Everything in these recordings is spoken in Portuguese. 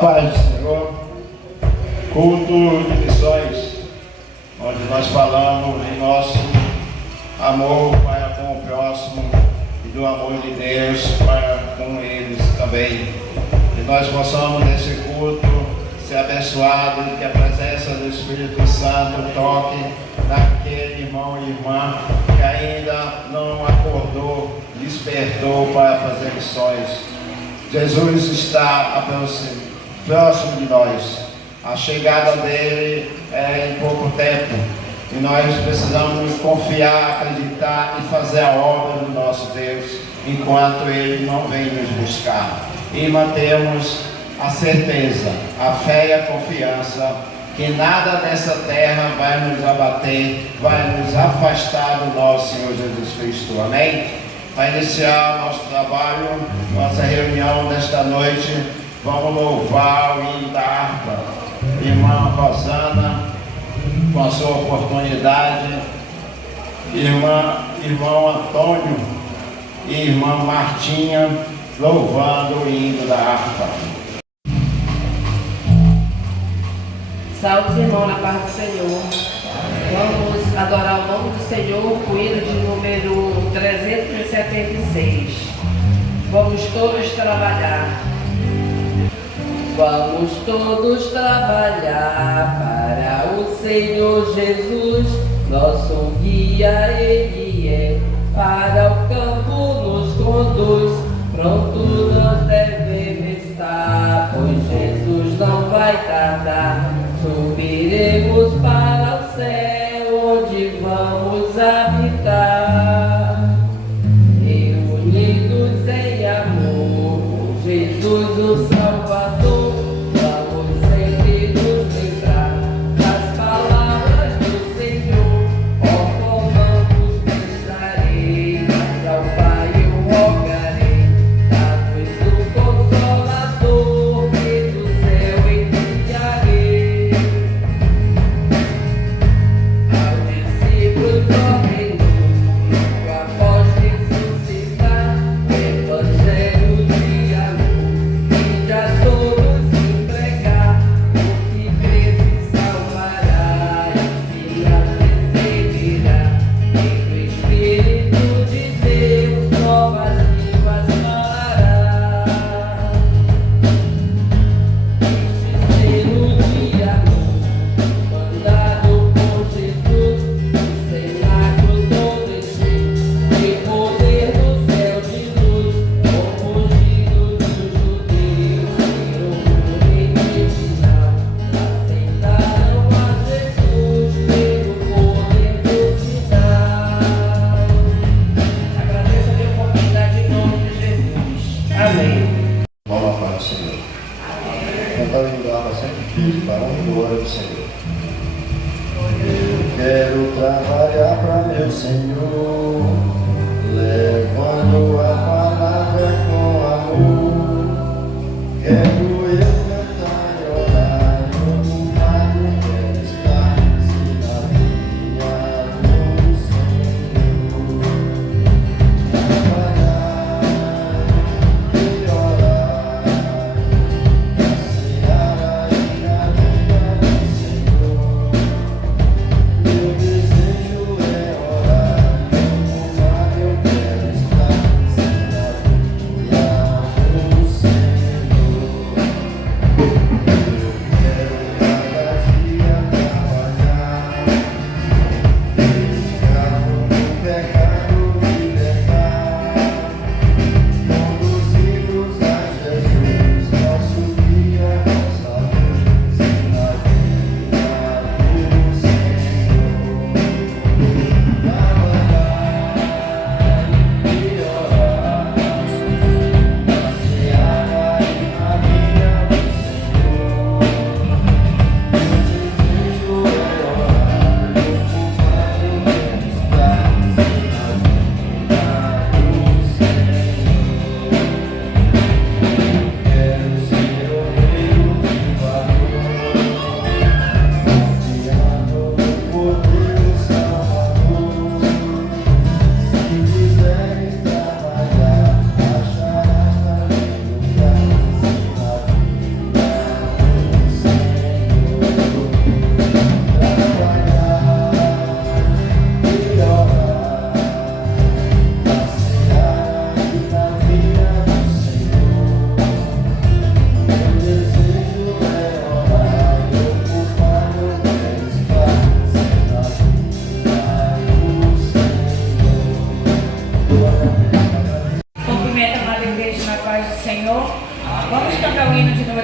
Paz do Senhor, culto de missões, onde nós falamos em nosso amor para com o próximo e do amor de Deus para com eles também. Que nós possamos nesse culto ser abençoados, que a presença do Espírito Santo toque naquele irmão e irmã que ainda não acordou, despertou para fazer missões. Jesus está próximo de nós. A chegada dele é em pouco tempo e nós precisamos confiar, acreditar e fazer a obra do nosso Deus enquanto ele não vem nos buscar. E mantemos a certeza, a fé e a confiança que nada dessa terra vai nos abater, vai nos afastar do nosso Senhor Jesus Cristo. Amém? Para iniciar nosso trabalho, nossa reunião desta noite, vamos louvar o hino da harpa. Irmã Rosana, com a sua oportunidade, irmão Antônio e irmã Martinha, louvando o hino da harpa. Salve, irmão, na paz do Senhor. Vamos adorar o nome do Senhor, o hino de número 376. Vamos todos trabalhar. Vamos todos trabalhar para o Senhor Jesus, nosso guia Ele é, para o campo nos conduz, pronto nós devemos estar, pois Jesus não vai tardar, subiremos para o céu, onde vamos habitar, reunidos em amor, com Jesus o Salvador.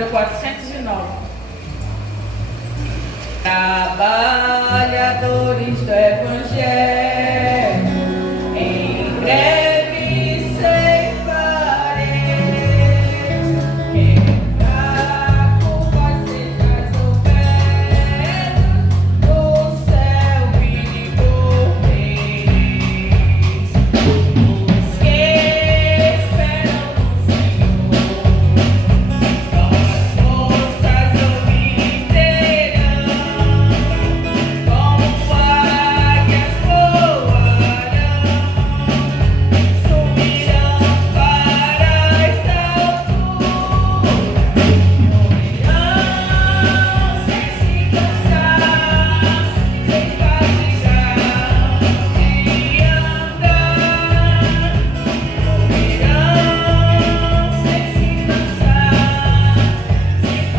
número 409. Trabalhadores do Evangelho, em breve ceifareis. Quem fraco vai ser ofertas do céu vigoroseis. Os que esperam no Senhor, novas forças obterão. Como águias voarão, subirão para as alturas, correrão sem se cansar, sem fadigar de andar, correrão sem se cansar, sem fadigar de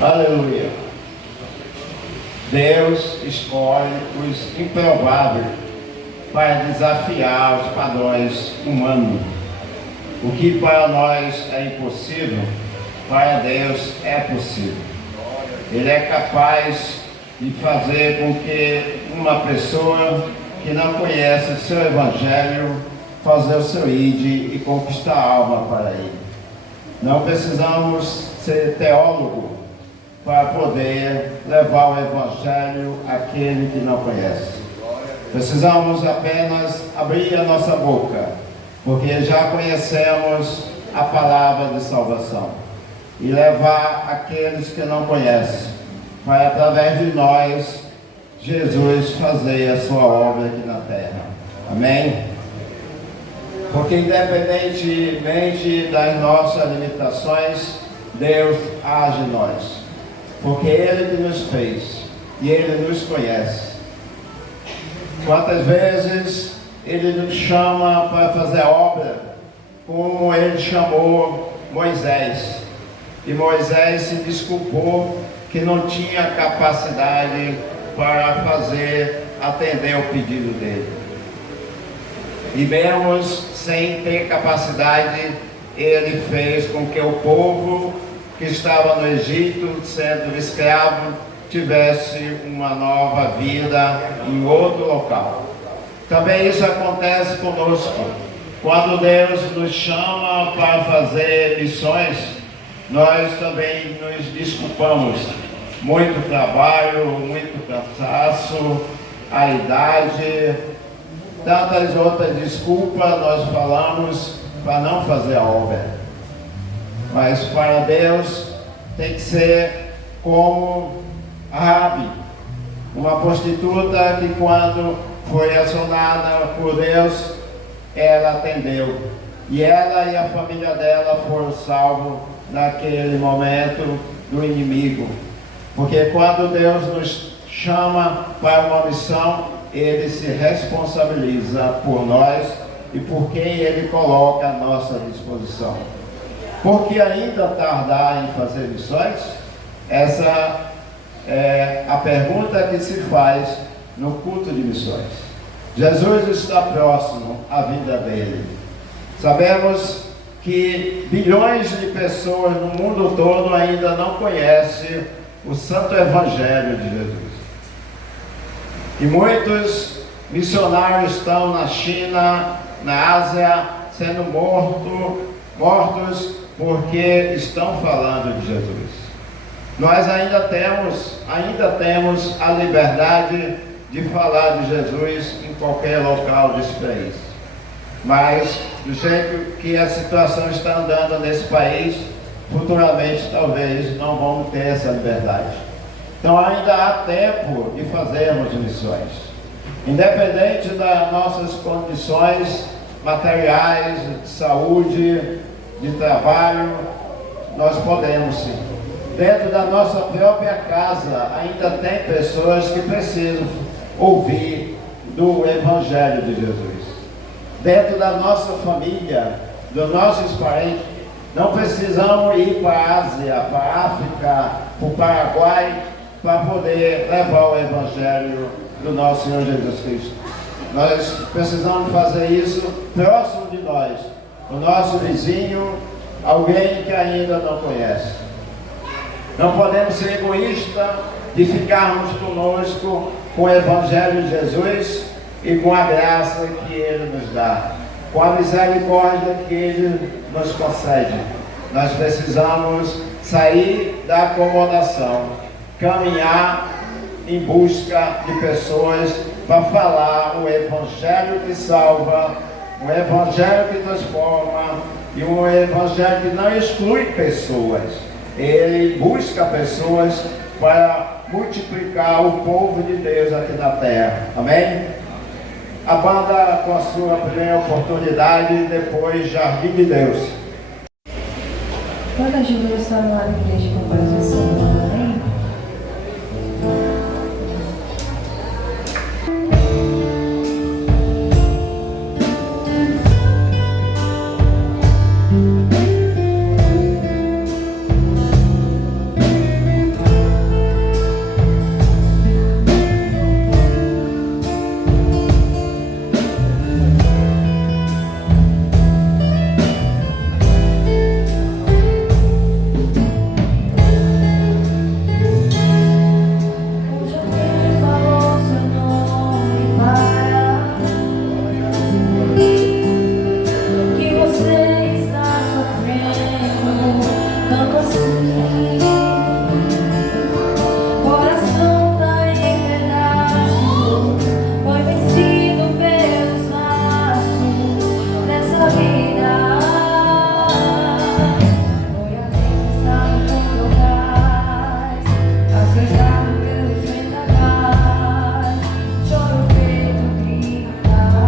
Aleluia. Deus escolhe os improváveis para desafiar os padrões humanos. O que para nós é impossível, para Deus é possível. Ele é capaz de fazer com que uma pessoa que não conhece o seu Evangelho, fazer o seu ide e conquistar a alma para ele. Não precisamos ser teólogo para poder levar o Evangelho àquele que não conhece. Precisamos apenas abrir a nossa boca, porque já conhecemos a palavra de salvação, e levar aqueles que não conhecem, para através de nós, Jesus fazer a sua obra aqui na terra. Amém? Porque independentemente das nossas limitações, Deus age em nós. Porque Ele que nos fez e Ele nos conhece. Quantas vezes Ele nos chama para fazer a obra, como Ele chamou Moisés. E Moisés se desculpou que não tinha capacidade para atender ao pedido dele. E mesmo sem ter capacidade, ele fez com que o povo que estava no Egito, sendo escravo, tivesse uma nova vida em outro local. Também isso acontece conosco. Quando Deus nos chama para fazer missões, nós também nos desculpamos. Muito trabalho, muito cansaço, a idade, tantas outras desculpas nós falamos para não fazer a obra. Mas para Deus tem que ser como a Rabi, uma prostituta que quando foi acionada por Deus, ela atendeu. E ela e a família dela foram salvos naquele momento do inimigo. Porque quando Deus nos chama para uma missão, Ele se responsabiliza por nós e por quem Ele coloca à nossa disposição. Porque ainda tardar em fazer missões? Essa é a pergunta que se faz no culto de missões. Jesus está próximo à vinda dele. Sabemos que bilhões de pessoas no mundo todo ainda não conhecem o Santo Evangelho de Jesus. E muitos missionários estão na China, na Ásia, sendo mortos porque estão falando de Jesus. Nós ainda temos a liberdade de falar de Jesus em qualquer local desse país. Mas, do jeito que a situação está andando nesse país, futuramente talvez não vamos ter essa liberdade. Então ainda há tempo de fazermos missões. Independente das nossas condições materiais, de saúde, de trabalho, nós podemos sim. Dentro da nossa própria casa ainda tem pessoas que precisam ouvir do Evangelho de Jesus. Dentro da nossa família, dos nossos parentes, não precisamos ir para a Ásia, para a África, para o Paraguai, para poder levar o Evangelho do nosso Senhor Jesus Cristo. Nós precisamos fazer isso próximo de nós, o nosso vizinho, alguém que ainda não conhece. Não podemos ser egoístas de ficarmos conosco com o Evangelho de Jesus e com a graça que Ele nos dá, com a misericórdia que Ele nos concede. Nós precisamos sair da acomodação, caminhar em busca de pessoas para falar o Evangelho que salva, um Evangelho que transforma e um Evangelho que não exclui pessoas. Ele busca pessoas para multiplicar o povo de Deus aqui na terra. Amém? A banda com a sua primeira oportunidade e depois Jardim de Deus. Quando ajuda você a amar a igreja com paz do Senhor, amém? Coração tá em pedaços, foi vencido pelos laços dessa vida. Foi a tempestade por locais, açoitado pelos vendavais, choro feito cristal,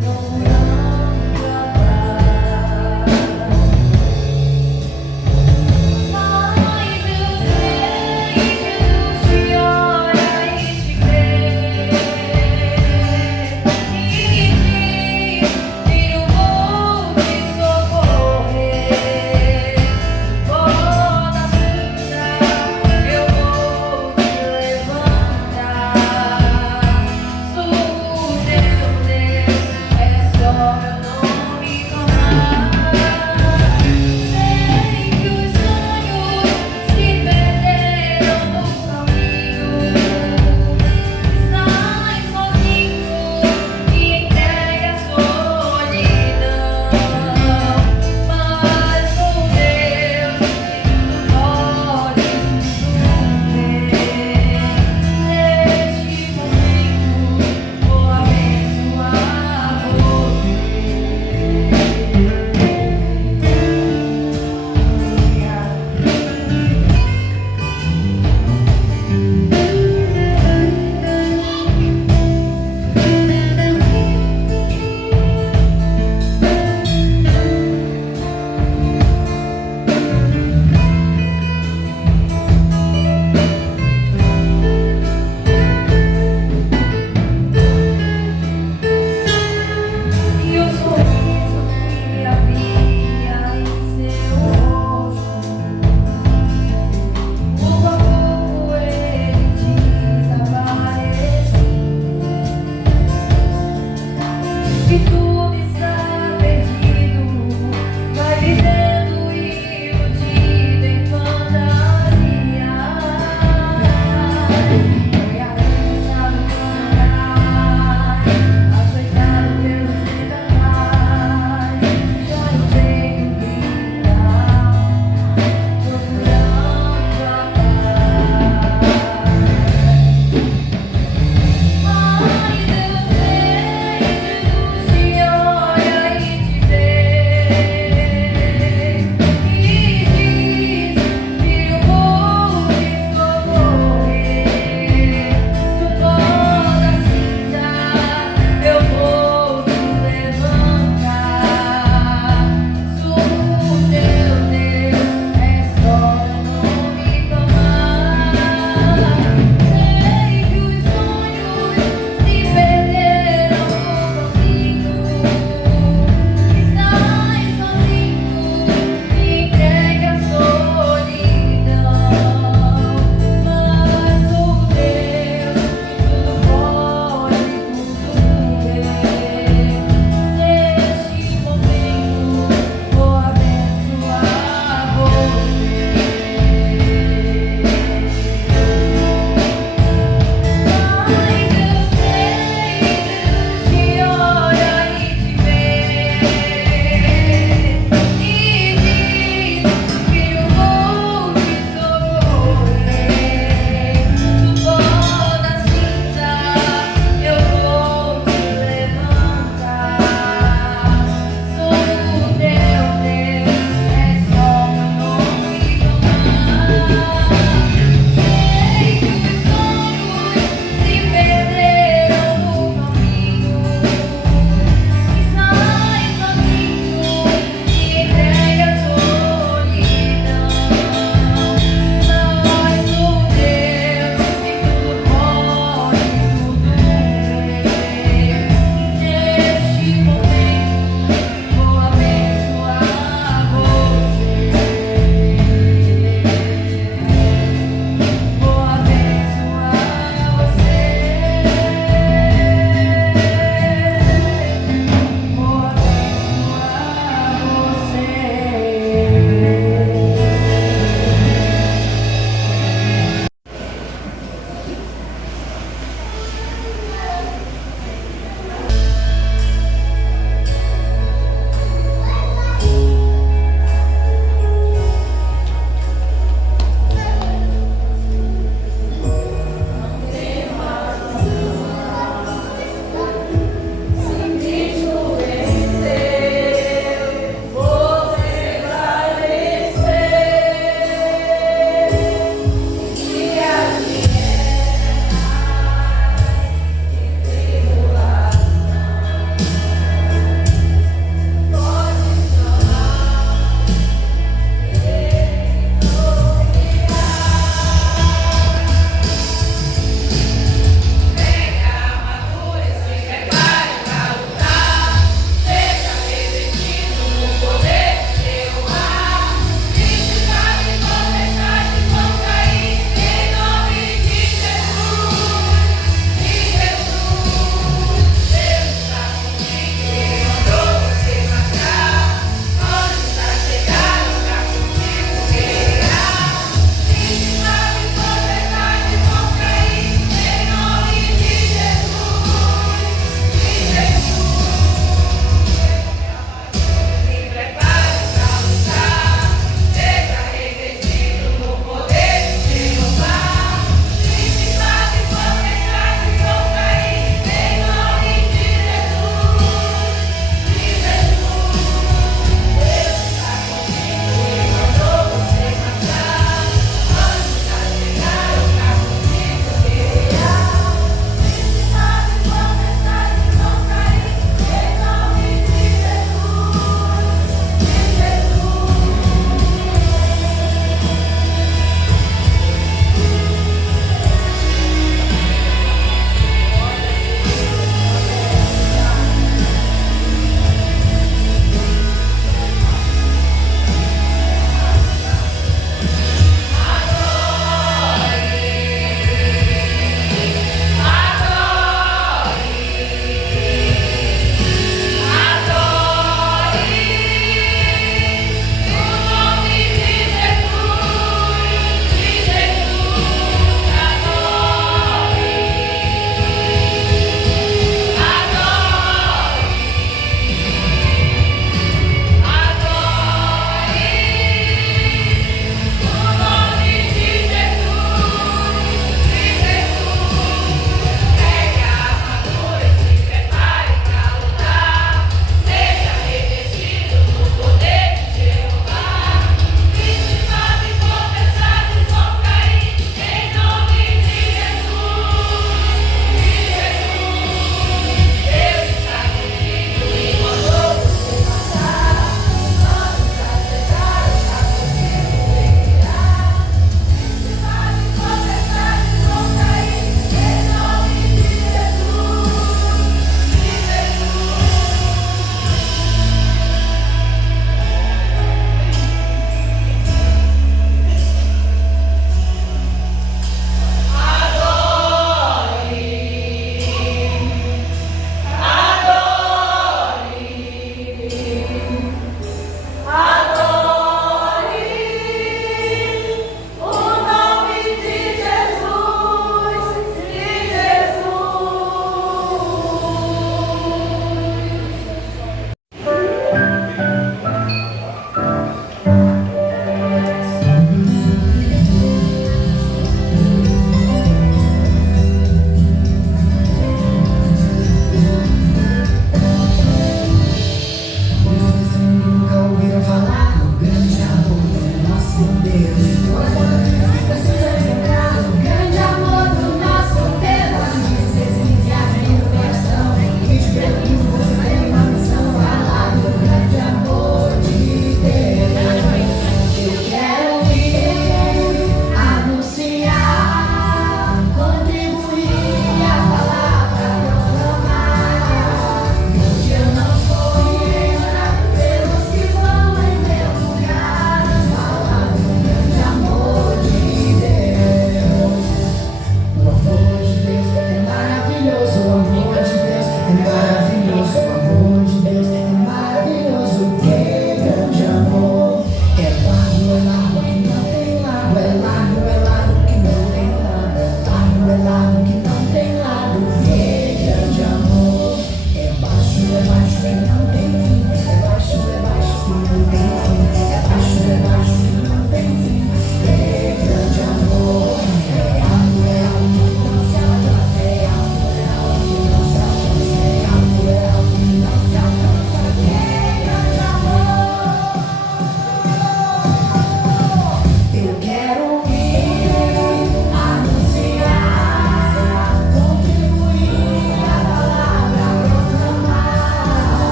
procurando pra trás.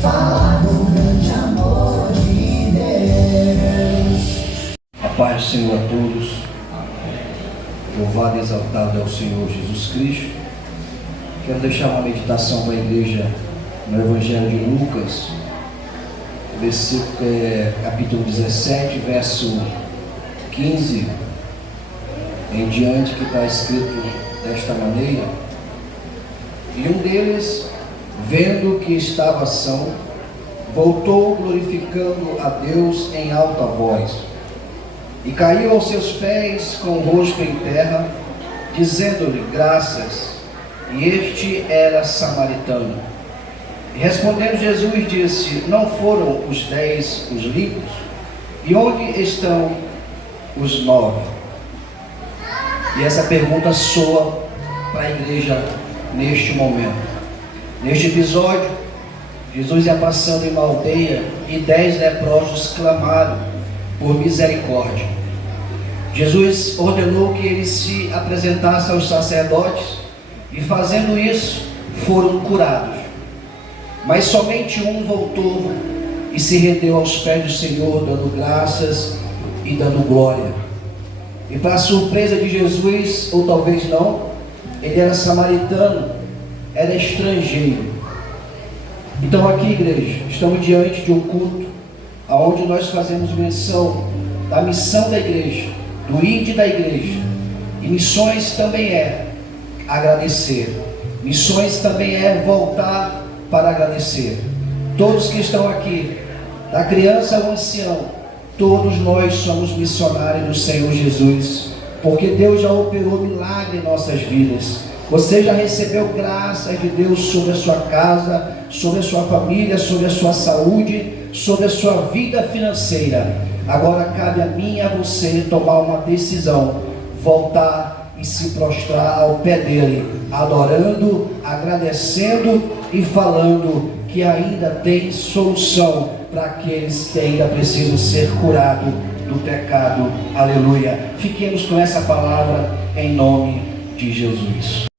falar do grande amor de Deus. A paz do Senhor a todos. Louvado e exaltado é o Senhor Jesus Cristo. Quero deixar uma meditação para a igreja no Evangelho de Lucas, capítulo 17, verso 15 em diante, que está escrito desta maneira: e um deles, vendo que estava são, voltou glorificando a Deus em alta voz, e caiu aos seus pés com o rosto em terra, dizendo-lhe graças. E este era samaritano. E respondendo Jesus disse: não foram os 10 os limpos? E onde estão os 9? E essa pergunta soa para a igreja neste momento. Neste episódio, Jesus ia passando em uma aldeia e 10 leprosos clamaram por misericórdia. Jesus ordenou que eles se apresentassem aos sacerdotes e, fazendo isso, foram curados. Mas somente um voltou e se rendeu aos pés do Senhor, dando graças e dando glória. E para a surpresa de Jesus, ou talvez não, ele era samaritano, era estrangeiro. Então aqui, igreja, estamos diante de um culto onde nós fazemos menção da missão da igreja, do ide da igreja. E missões também é agradecer. Missões também é voltar para agradecer. Todos que estão aqui, da criança ao ancião, todos nós somos missionários do Senhor Jesus, porque Deus já operou milagre em nossas vidas. Você já recebeu graças de Deus sobre a sua casa, sobre a sua família, sobre a sua saúde, sobre a sua vida financeira. Agora cabe a mim e a você tomar uma decisão, voltar e se prostrar ao pé dele, adorando, agradecendo e falando que ainda tem solução para aqueles que ainda precisam ser curados do pecado. Aleluia. Fiquemos com essa palavra em nome de Jesus.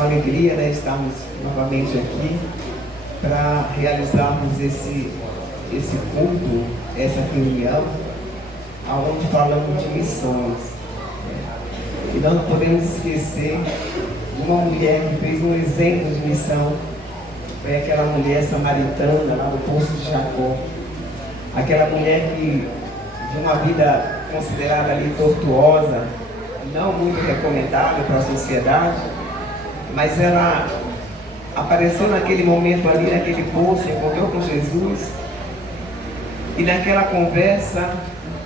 uma alegria, né, estarmos novamente aqui para realizarmos esse culto, essa reunião, onde falamos de missões. E não podemos esquecer de uma mulher que fez um exemplo de missão. Foi aquela mulher samaritana lá no Poço de Jacó. Aquela mulher que, de uma vida considerada ali tortuosa, não muito recomendável para a sociedade, mas ela apareceu naquele momento ali, naquele poço, encontrou com Jesus, e naquela conversa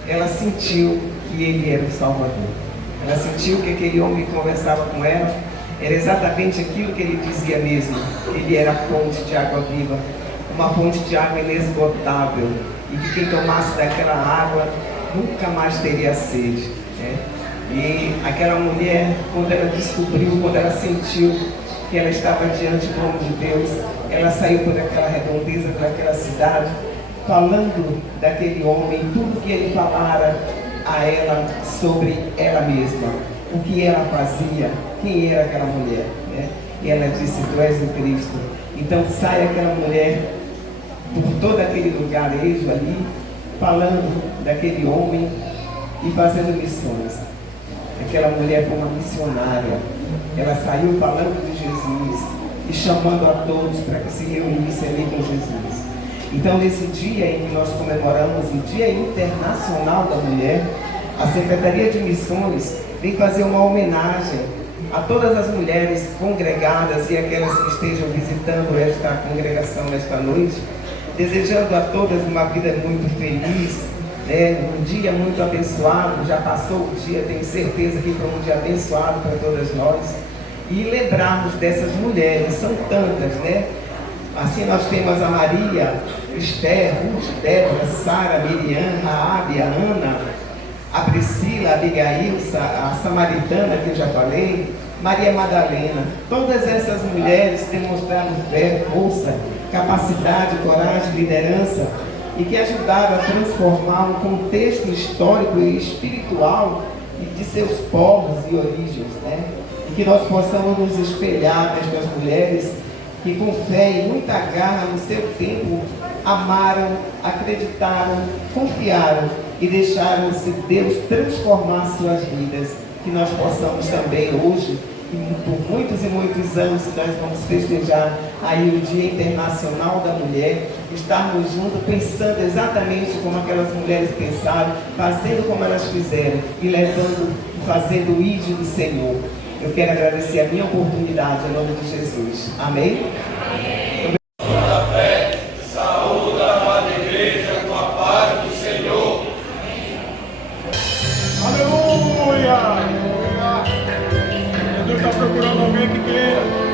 ela sentiu que ele era o Salvador. Ela sentiu que aquele homem que conversava com ela era exatamente aquilo que ele dizia mesmo, que ele era a fonte de água viva, uma fonte de água inesgotável, e que quem tomasse daquela água nunca mais teria sede, né? E aquela mulher, quando ela descobriu, quando ela sentiu que ela estava diante do nome de Deus, ela saiu por aquela redondeza, por aquela cidade, falando daquele homem, tudo que ele falara a ela sobre ela mesma, o que ela fazia, quem era aquela mulher, né? E ela disse: tu és o Cristo. Então sai aquela mulher por todo aquele lugarejo ali, falando daquele homem e fazendo missões. Aquela mulher foi uma missionária. Ela saiu falando de Jesus e chamando a todos para que se reunissem ali com Jesus. Então, nesse dia em que nós comemoramos o Dia Internacional da Mulher, a Secretaria de Missões vem fazer uma homenagem a todas as mulheres congregadas e aquelas que estejam visitando esta congregação nesta noite, desejando a todas uma vida muito feliz, né? Um dia muito abençoado. Já passou o dia, tenho certeza que foi um dia abençoado para todas nós. E lembrarmos dessas mulheres, são tantas, né? Assim nós temos a Maria, Esther, Ruth, Débora, Sara, Miriam, Raabe, a Ana, a Priscila, a Abigail, a Samaritana, que eu já falei, Maria Madalena. Todas essas mulheres demonstraram fé, força, capacidade, coragem, liderança, e que ajudaram a transformar um contexto histórico e espiritual de seus povos e origens, né? E que nós possamos nos espelhar nestas mulheres que com fé e muita garra no seu tempo amaram, acreditaram, confiaram e deixaram-se Deus transformar suas vidas. Que nós possamos também hoje, e por muitos e muitos anos que nós vamos festejar aí o Dia Internacional da Mulher, estarmos juntos pensando exatamente como aquelas mulheres pensaram, fazendo como elas fizeram e levando, fazendo o ídolo do Senhor. Eu quero agradecer a minha oportunidade em nome de Jesus. Amém? Saúde a amada igreja com a paz do Senhor. Aleluia! Jesus está procurando alguém que queira.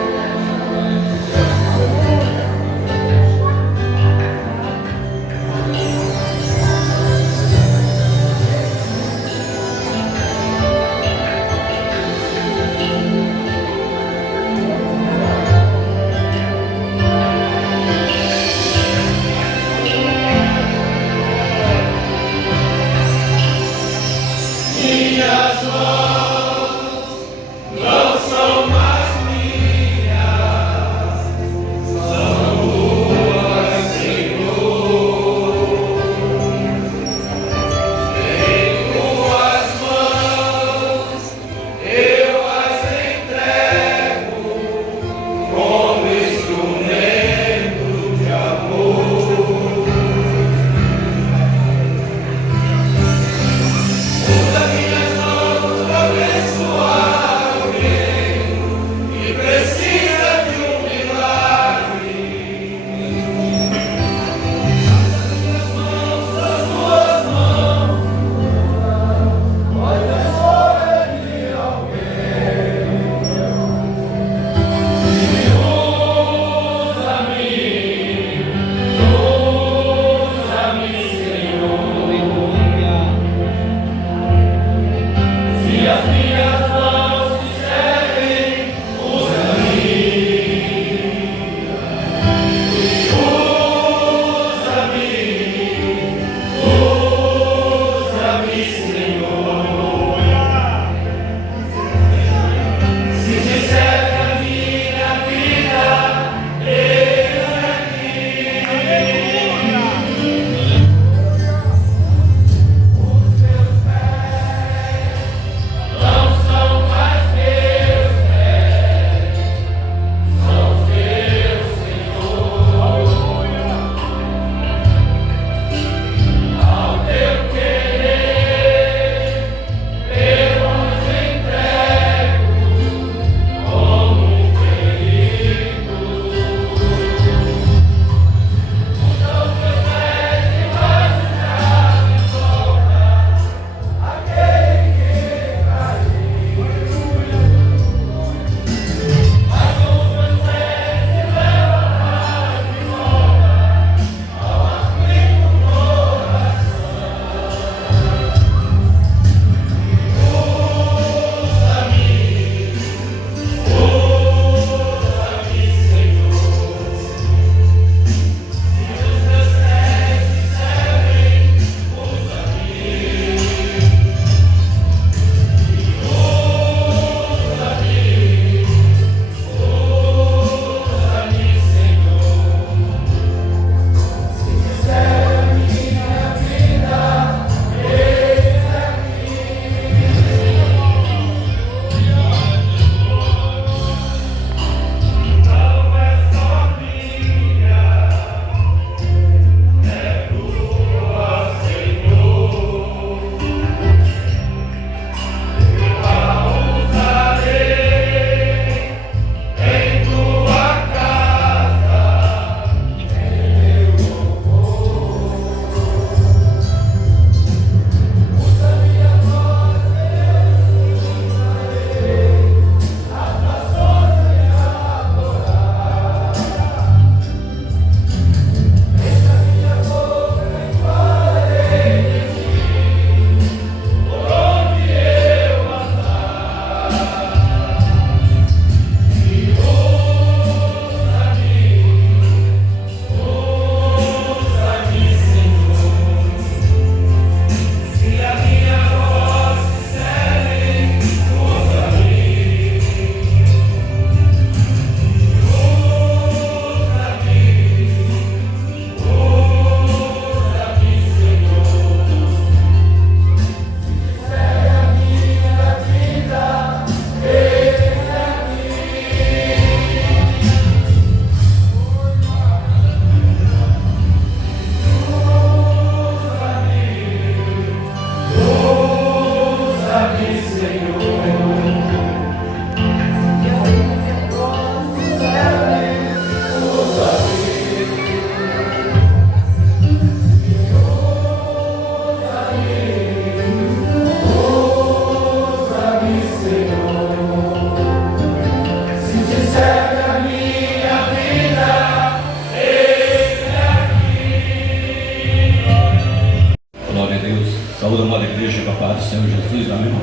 do Senhor Jesus, amém, irmão?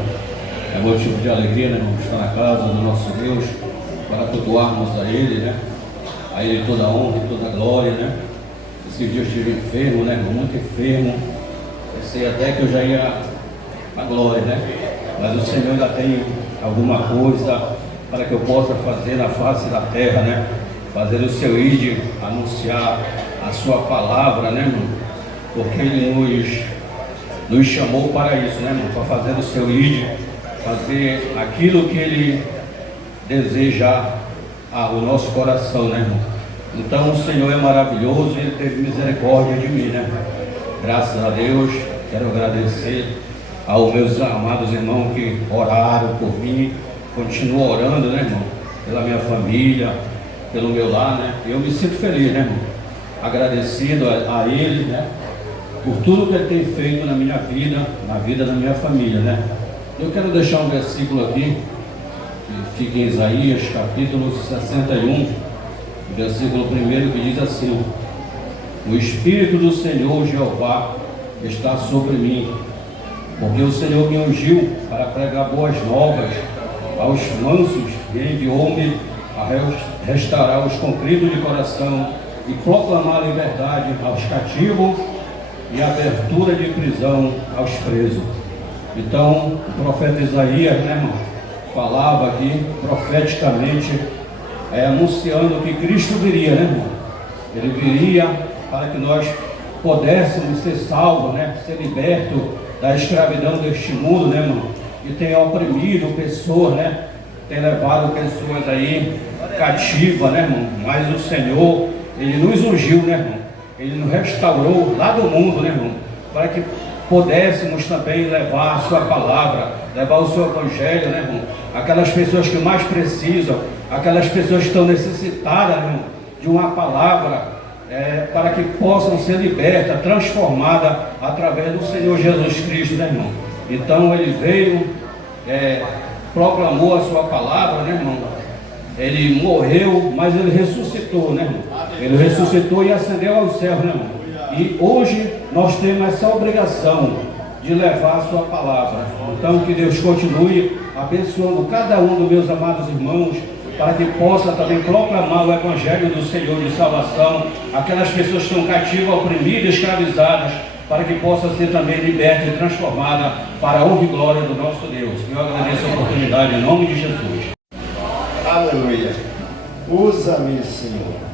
É motivo de alegria, né, irmão, estar na casa do nosso Deus, para cultuarmos a Ele, né? A Ele toda a honra e toda a glória, né? Esses dias eu estive enfermo, né, irmão? Muito enfermo. Pensei até que eu já ia à glória, né? Mas o Senhor ainda tem alguma coisa para que eu possa fazer na face da terra, né? Fazer o seu ide, anunciar a sua palavra, né, irmão? Porque Ele nos chamou para isso, né, irmão? Para fazer o seu ide, fazer aquilo que Ele deseja ao nosso coração, né, irmão? Então o Senhor é maravilhoso e Ele teve misericórdia de mim, né? Graças a Deus, quero agradecer aos meus amados irmãos que oraram por mim, continuam orando, né, irmão? Pela minha família, pelo meu lar, né? Eu me sinto feliz, né, irmão? Agradecido a Ele, né? Por tudo que Ele tem feito na minha vida, na vida da minha família, né? Eu quero deixar um versículo aqui, que fica em Isaías, capítulo 61, versículo 1, que diz assim: o Espírito do Senhor Jeová está sobre mim, porque o Senhor me ungiu para pregar boas novas aos mansos e enviou-me a restaurar os contritos de coração e proclamar a liberdade aos cativos e a abertura de prisão aos presos. Então, o profeta Isaías, né, irmão, falava aqui profeticamente, anunciando que Cristo viria, né, irmão? Ele viria para que nós pudéssemos ser salvos, né, ser libertos da escravidão deste mundo, né, irmão? Que tem oprimido pessoas, né? Tem levado pessoas aí cativas, né, irmão? Mas o Senhor, Ele nos ungiu, né, irmão? Ele nos restaurou lá do mundo, né, irmão? Para que pudéssemos também levar a sua palavra, levar o seu evangelho, né, irmão? Aquelas pessoas que mais precisam, aquelas pessoas que estão necessitadas, né, irmão, de uma palavra, para que possam ser libertas, transformadas através do Senhor Jesus Cristo, né, irmão? Então Ele veio, proclamou a sua palavra, né, irmão? Ele morreu, mas Ele ressuscitou, né, irmão? Ele ressuscitou e ascendeu aos céus, né, irmão? E hoje nós temos essa obrigação de levar a sua palavra. Então que Deus continue abençoando cada um dos meus amados irmãos, para que possa também proclamar o Evangelho do Senhor de salvação, aquelas pessoas que estão cativas, oprimidas, escravizadas, para que possa ser também liberta e transformada para a honra e glória do nosso Deus. Eu agradeço a oportunidade em nome de Jesus. Aleluia. Usa-me, Senhor.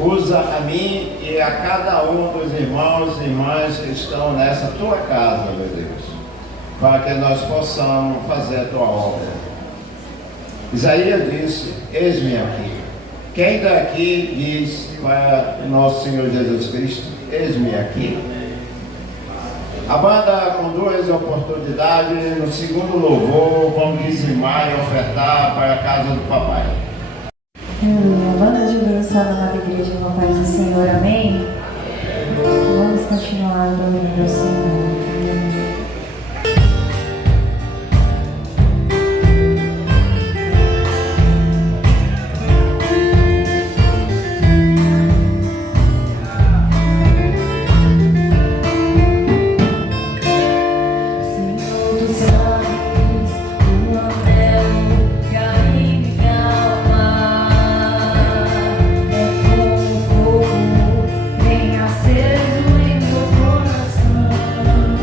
Usa a mim e a cada um dos irmãos e irmãs que estão nessa tua casa, meu Deus, para que nós possamos fazer a tua obra. Isaías disse: eis-me aqui. Quem daqui diz para o nosso Senhor Jesus Cristo: eis-me aqui? A banda, com duas oportunidades, no segundo louvor, vamos dizimar e ofertar para a casa do papai. Banda de bênção da amada igreja, com a paz do Senhor, amém? Vamos continuar adorando ao Senhor. Aceso em meu coração.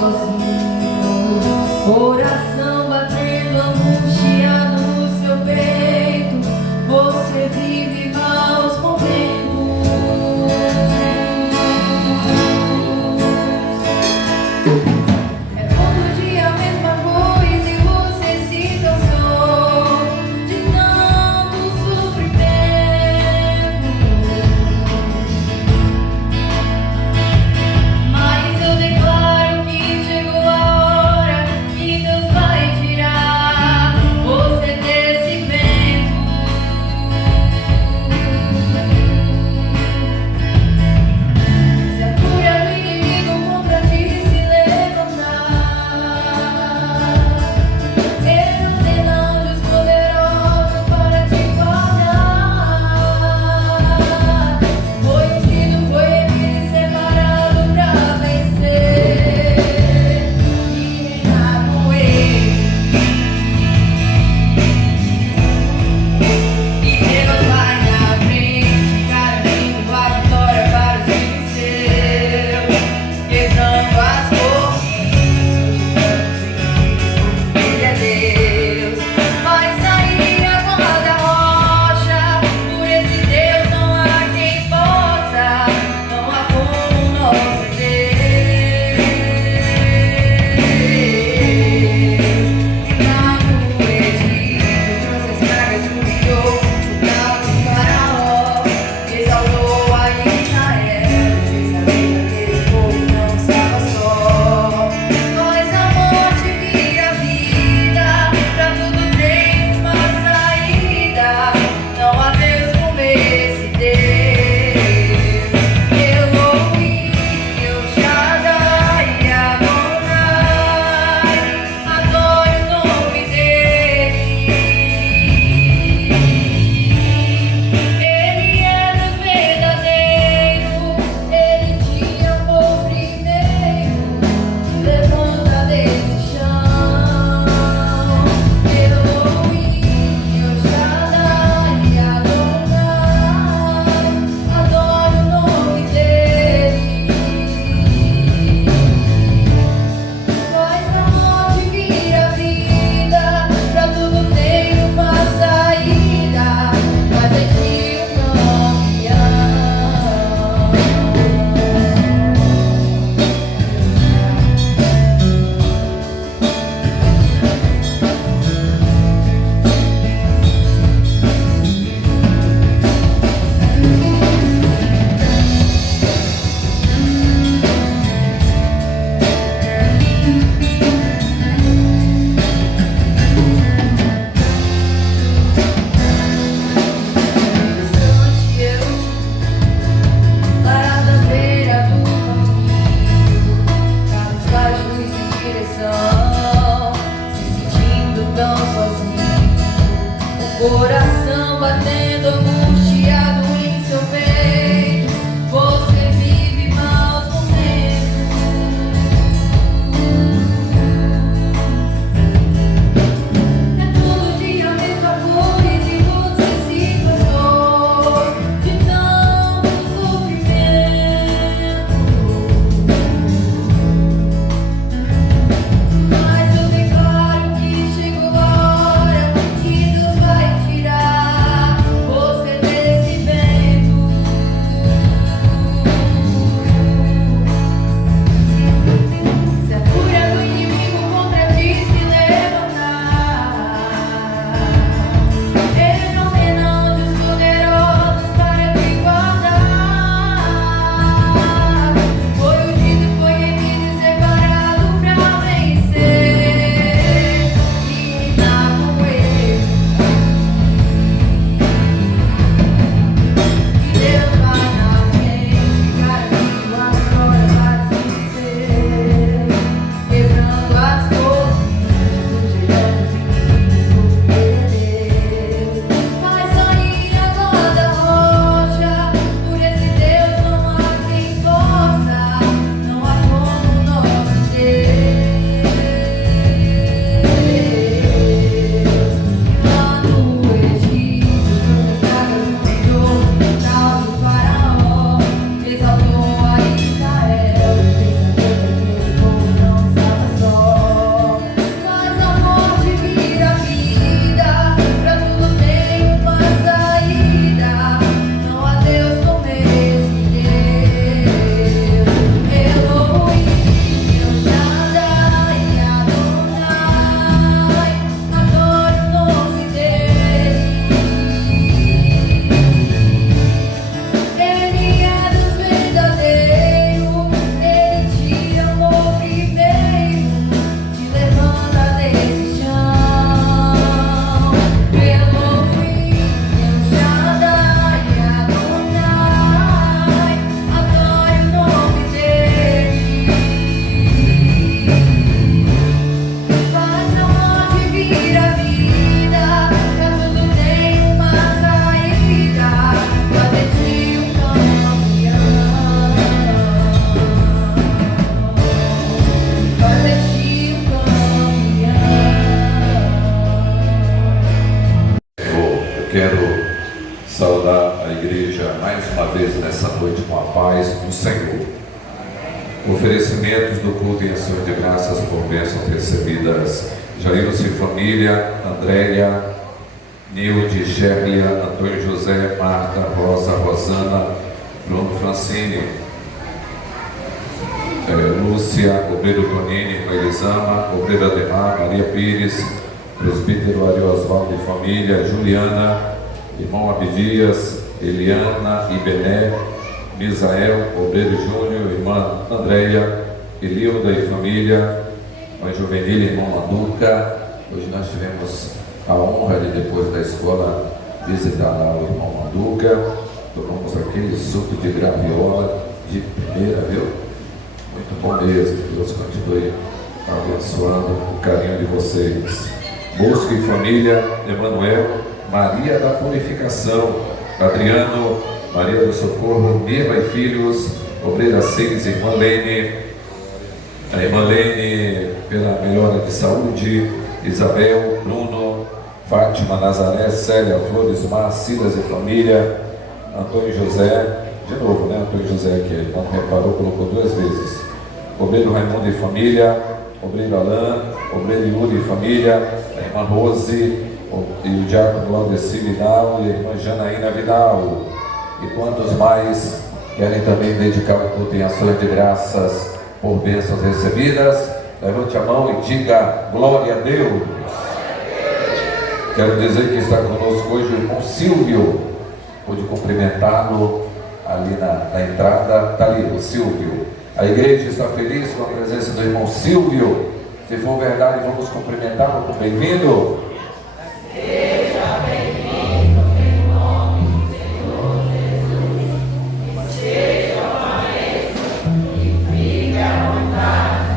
sozinho. Coração batendo, angústia no seu peito. Você vive maus momentos. É todo dia a mesma coisa e você se cansou de tanto sofrimento. Mas eu declaro que chegou a hora que Deus vai tirar você desse vento. Se a fúria do inimigo contra ti se levantar, uma vez nessa noite com a paz do Senhor. Oferecimentos do culto em ação de graças por bênçãos recebidas. Jairus e família, Andréia, Nilde, Gérlia, Antônio José, Marta, Rosa, Rosana, Bruno Francine, Lúcia, obreiro Tonini, irmã Elisama, obreiro Ademar, Maria Pires, presbítero Ari Osvaldo e família, Juliana, irmão Abdias, Eliana e Bené, Misael, obreiro Júnior, irmã Andréia, Elilda e família, mãe Juvenil, irmão Manduca. Hoje nós tivemos a honra de, depois da escola, visitar lá o irmão Manduca. Tomamos aquele suco de graviola de primeira, viu? Muito bom mesmo. Deus continue abençoando o carinho de vocês. Bosco e família, Emanuel, Maria da Purificação, Adriano, Maria do Socorro, Mirla e filhos, obreira Ceres, irmã Lene, a irmã Lene pela melhora de saúde, Isabel, Bruno, Fátima, Nazaré, Célia, Flores, Mar, Silas e família, Antônio José, de novo, né? Antônio José, que não reparou, colocou 2 vezes. Obreiro Raimundo e família, obreiro Alain, obreiro Yuri e família, a irmã Rose, e o diácono Laudeci Vidal e a irmã Janaína Vidal. E quantos mais querem também dedicar o culto em ações de graças por bênçãos recebidas? Levante a mão e diga glória a Deus. Quero dizer que está conosco hoje o irmão Silvio. Pude cumprimentá-lo ali na entrada. Está ali o Silvio. A igreja está feliz com a presença do irmão Silvio. Se for verdade, vamos cumprimentá-lo com bem-vindo. Seja bem-vindo em nome do Senhor Jesus. Seja uma bênção e fique à vontade.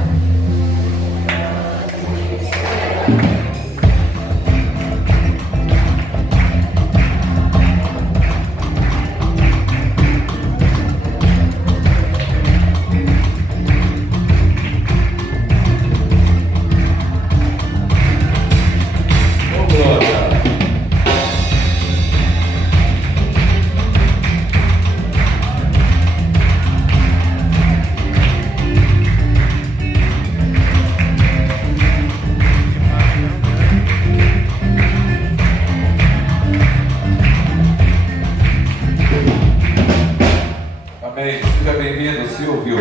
Seja bem-vindo, Silvio.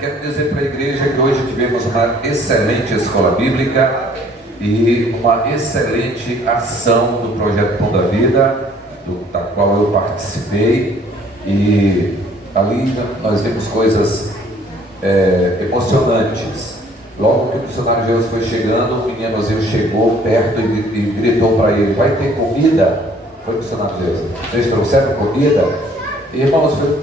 Quero dizer para a igreja que hoje tivemos uma excelente escola bíblica e uma excelente ação do Projeto Pão da Vida, da qual eu participei, e ali nós vimos coisas emocionantes. Logo que o missionário Jesus foi chegando, o meninozinho chegou perto e gritou para ele: vai ter comida? Foi o missionário Jesus. Vocês trouxeram comida? Irmãos, foi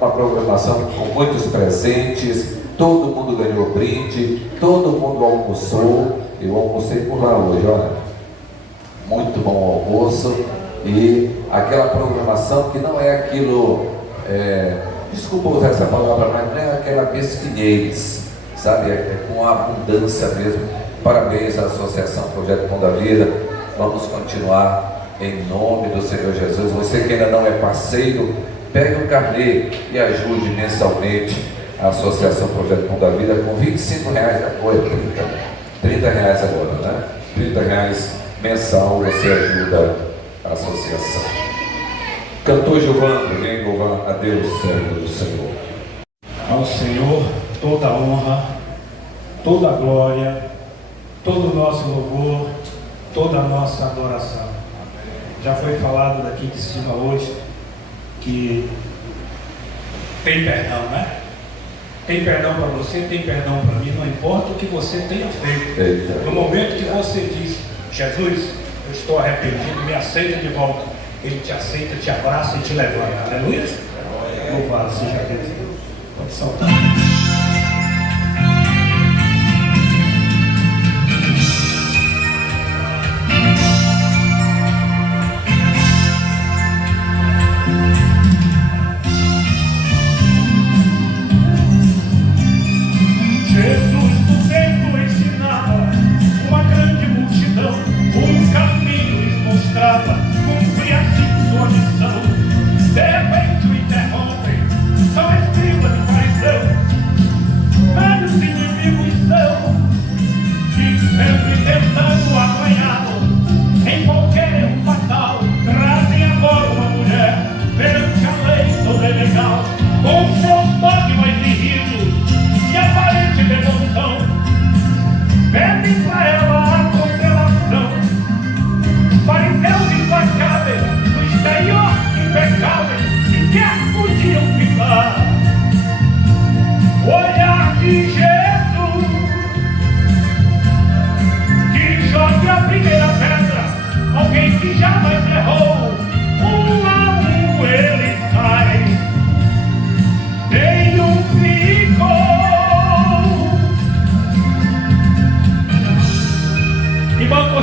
uma programação com muitos presentes, todo mundo ganhou brinde, todo mundo almoçou. Eu almocei por lá hoje, olha, muito bom almoço, e aquela programação que não é aquilo, desculpa usar essa palavra, mas não é aquela mesquinhez, sabe, é com abundância mesmo. Parabéns à Associação Projeto Pão da Vida, vamos continuar em nome do Senhor Jesus. Você que ainda não é parceiro, pegue um carnê e ajude mensalmente a Associação Projeto Pão da Vida com R$25, apoio, R$30 agora, né? R$30 mensal, você ajuda a associação. Cantor Giovanni, vem louvar a Deus, servo do Senhor. Ao Senhor toda a honra, toda a glória, todo o nosso louvor, toda a nossa adoração. Já foi falado daqui de cima hoje que tem perdão, né? Tem perdão para você, tem perdão para mim, não importa o que você tenha feito. No momento que você diz: Jesus, eu estou arrependido, me aceita de volta, Ele te aceita, te abraça e te levanta. Aleluia? Louvado seja Deus. Pode saltar. Cumpria assim sua missão.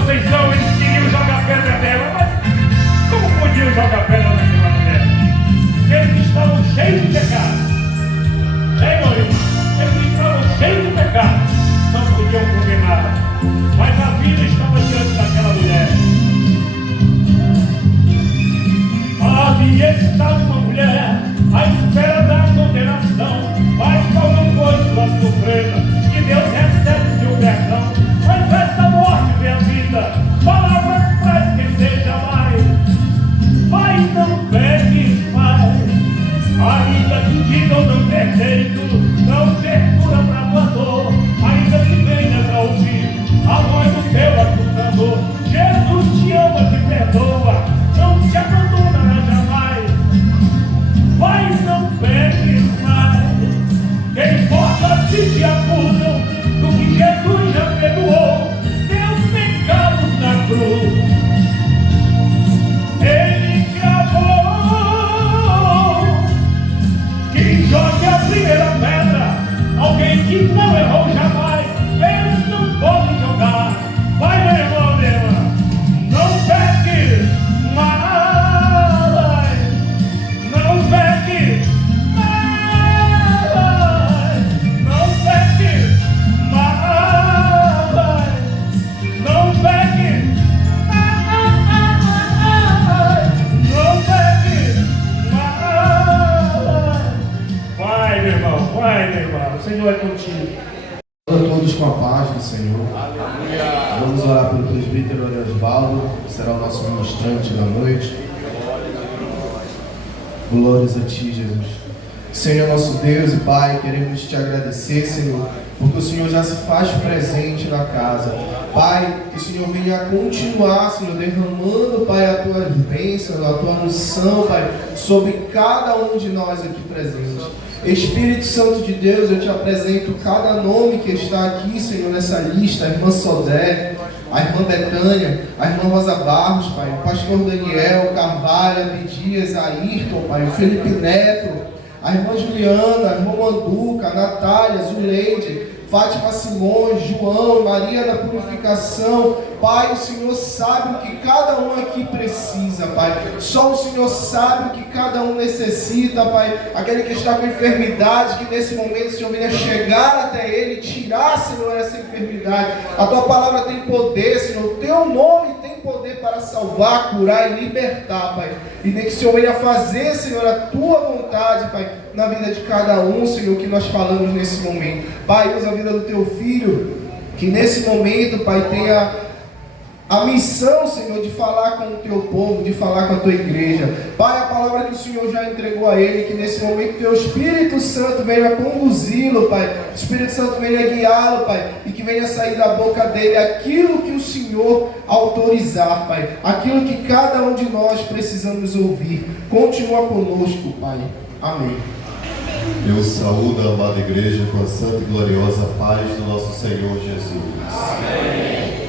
Conceição, eles queriam jogar pedra nela, mas como podiam jogar pedra naquela mulher? Eles estavam cheios de pecado. Maurício? Eles estavam cheios de pecado. Não podiam comer nada. Mas a vida estava diante daquela mulher. Ali estava uma mulher à espera da condenação. Mas qual não foi sua surpresa? Que Deus recebe seu perdão. Mas esta morte vem a vida. Palavras para esquecer jamais. Mas não pegues mais. Ainda que digam não ter jeito, não segura pra tua dor. Ainda que venha pra ouvir a voz do teu acusador. Jesus te ama, te perdoa, não te abandonará jamais. Mas não pegues mais. Quem importa se te acusam do que Jesus já perdoou teus pecados na cruz. Ele cravou. Quem joga a primeira pedra, alguém que não errou jamais, eles não podem jogar. Vai, meu irmão, minha irmã, não pegue mais, não pegue mais, não pegue mais, não pegue mais, não pegue mais. Vai, meu irmão, vai, meu irmão, o Senhor é contigo. A todos com a paz do Senhor. Vamos orar pelo presbítero Osvaldo, que será o nosso ministrante da noite. Glórias a Ti, Jesus. Senhor, nosso Deus e Pai, queremos Te agradecer, Senhor, porque o Senhor já se faz presente na casa. Pai, que o Senhor venha continuar, Senhor, derramando, Pai, a Tua bênção, a Tua unção, Pai, sobre cada um de nós aqui presentes. Espírito Santo de Deus, eu Te apresento cada nome que está aqui, Senhor, nessa lista. A irmã Sodé, a irmã Betânia, a irmã Rosa Barros, Pai, o pastor Daniel, Carvalho, Abidias, Ayrton, Pai, o Felipe Neto, a irmã Juliana, a irmã Manduca, a Natália, Zuleide, Fátima Simões, João, Maria da Purificação. Pai, o Senhor sabe o que cada um aqui precisa, Pai. Só o Senhor sabe o que cada um necessita, Pai. Aquele que está com enfermidade, que nesse momento o Senhor venha chegar até ele e tirar, Senhor, essa enfermidade. A Tua palavra tem poder, Senhor. O Teu nome tem poder para salvar, curar e libertar, Pai. E que o Senhor venha fazer, Senhor, a Tua vontade, Pai, na vida de cada um, Senhor, que nós falamos nesse momento. Pai, usa a vida do Teu Filho, que nesse momento, Pai, tenha a missão, Senhor, de falar com o Teu povo, de falar com a Tua igreja. Pai, a palavra que o Senhor já entregou a ele, que nesse momento Teu Espírito Santo venha conduzi-lo, Pai. O Espírito Santo venha guiá-lo, Pai, e que venha sair da boca dele aquilo que o Senhor autorizar, Pai. Aquilo que cada um de nós precisamos ouvir. Continua conosco, Pai. Amém. Eu saúdo a amada igreja com a santa e gloriosa paz do nosso Senhor Jesus. Amém.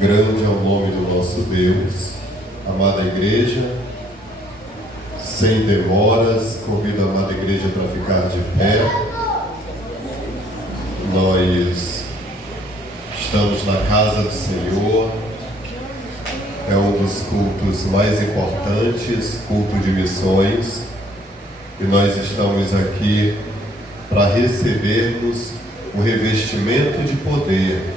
Grande é o nome do nosso Deus. Amada igreja, sem demoras, convido a amada igreja para ficar de pé. Nós estamos na casa do Senhor. É um dos cultos mais importantes, culto de missões. E nós estamos aqui para recebermos o revestimento de poder,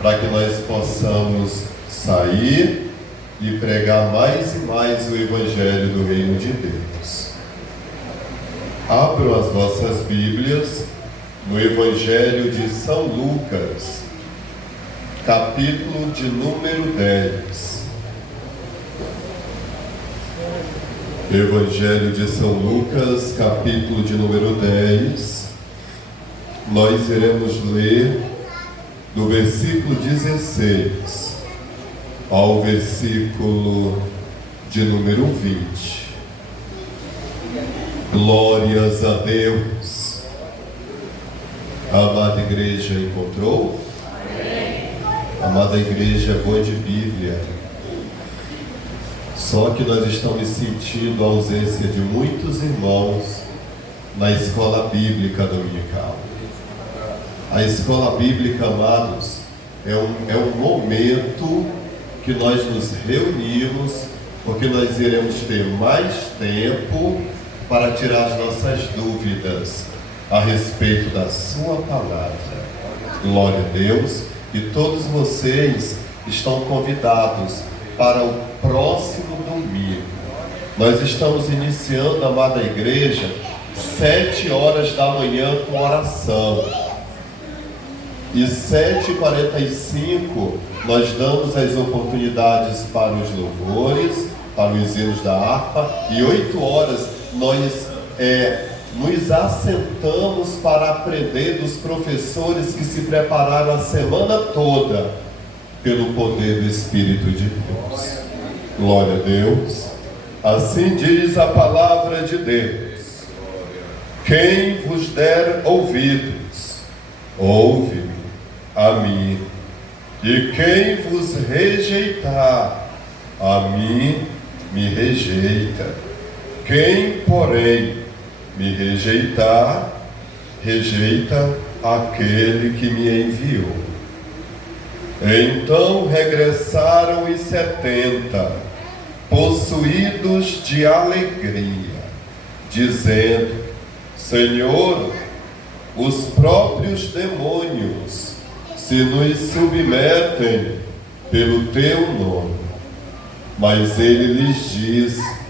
para que nós possamos sair e pregar mais e mais o Evangelho do Reino de Deus. Abram as vossas Bíblias no Evangelho de São Lucas, capítulo de número 10. Evangelho de São Lucas, capítulo de número 10. Nós iremos ler do versículo 16 ao versículo de número 20. Glórias a Deus. A amada igreja encontrou? A amada igreja é boa de Bíblia. Só que nós estamos sentindo a ausência de muitos irmãos na escola bíblica dominical. A escola bíblica, amados, é um momento que nós nos reunimos, porque nós iremos ter mais tempo para tirar as nossas dúvidas a respeito da sua palavra. Glória a Deus. E todos vocês estão convidados para o próximo domingo. Nós estamos iniciando, amada igreja, 7 horas da manhã com oração. E 7h45 nós damos as oportunidades para os louvores, para os hinos da harpa. E 8 horas nós nos assentamos para aprender dos professores que se prepararam a semana toda pelo poder do Espírito de Deus. Glória a Deus. Assim diz a palavra de Deus: quem vos der ouvidos, ouve a mim, e quem vos rejeitar, a mim me rejeita. Quem, porém, me rejeitar, rejeita aquele que me enviou. Então regressaram os 70, possuídos de alegria, dizendo: Senhor, os próprios demônios se nos submetem pelo teu nome. Mas ele lhes disse: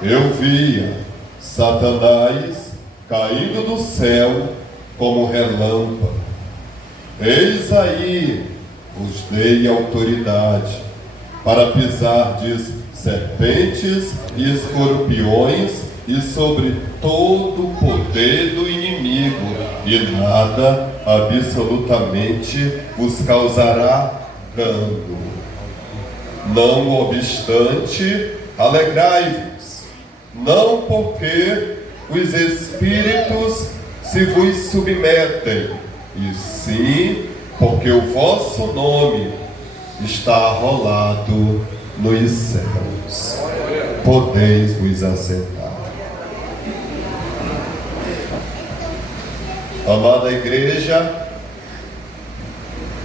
eu via Satanás caindo do céu como relâmpago. Eis aí vos dei autoridade para pisar de serpentes e escorpiões e sobre todo o poder do inimigo, e nada absolutamente vos causará dano. Não obstante, alegrai-vos, não porque os espíritos se vos submetem, e sim porque o vosso nome está arrolado nos céus. Podeis vos assentar. Amada igreja,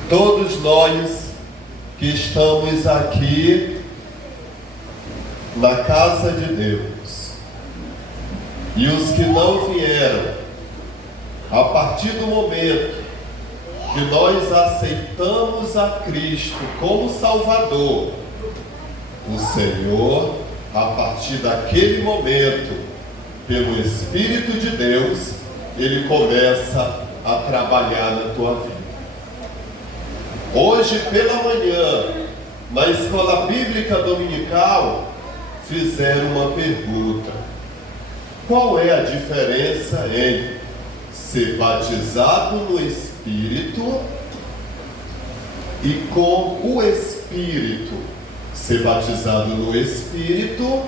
todos nós que estamos aqui na casa de Deus, e os que não vieram, a partir do momento que nós aceitamos a Cristo como Salvador, o Senhor, a partir daquele momento, pelo Espírito de Deus, Ele começa a trabalhar na tua vida. Hoje pela manhã, na escola bíblica dominical, fizeram uma pergunta: qual é a diferença entre ser batizado no Espírito e com o Espírito? Ser batizado no Espírito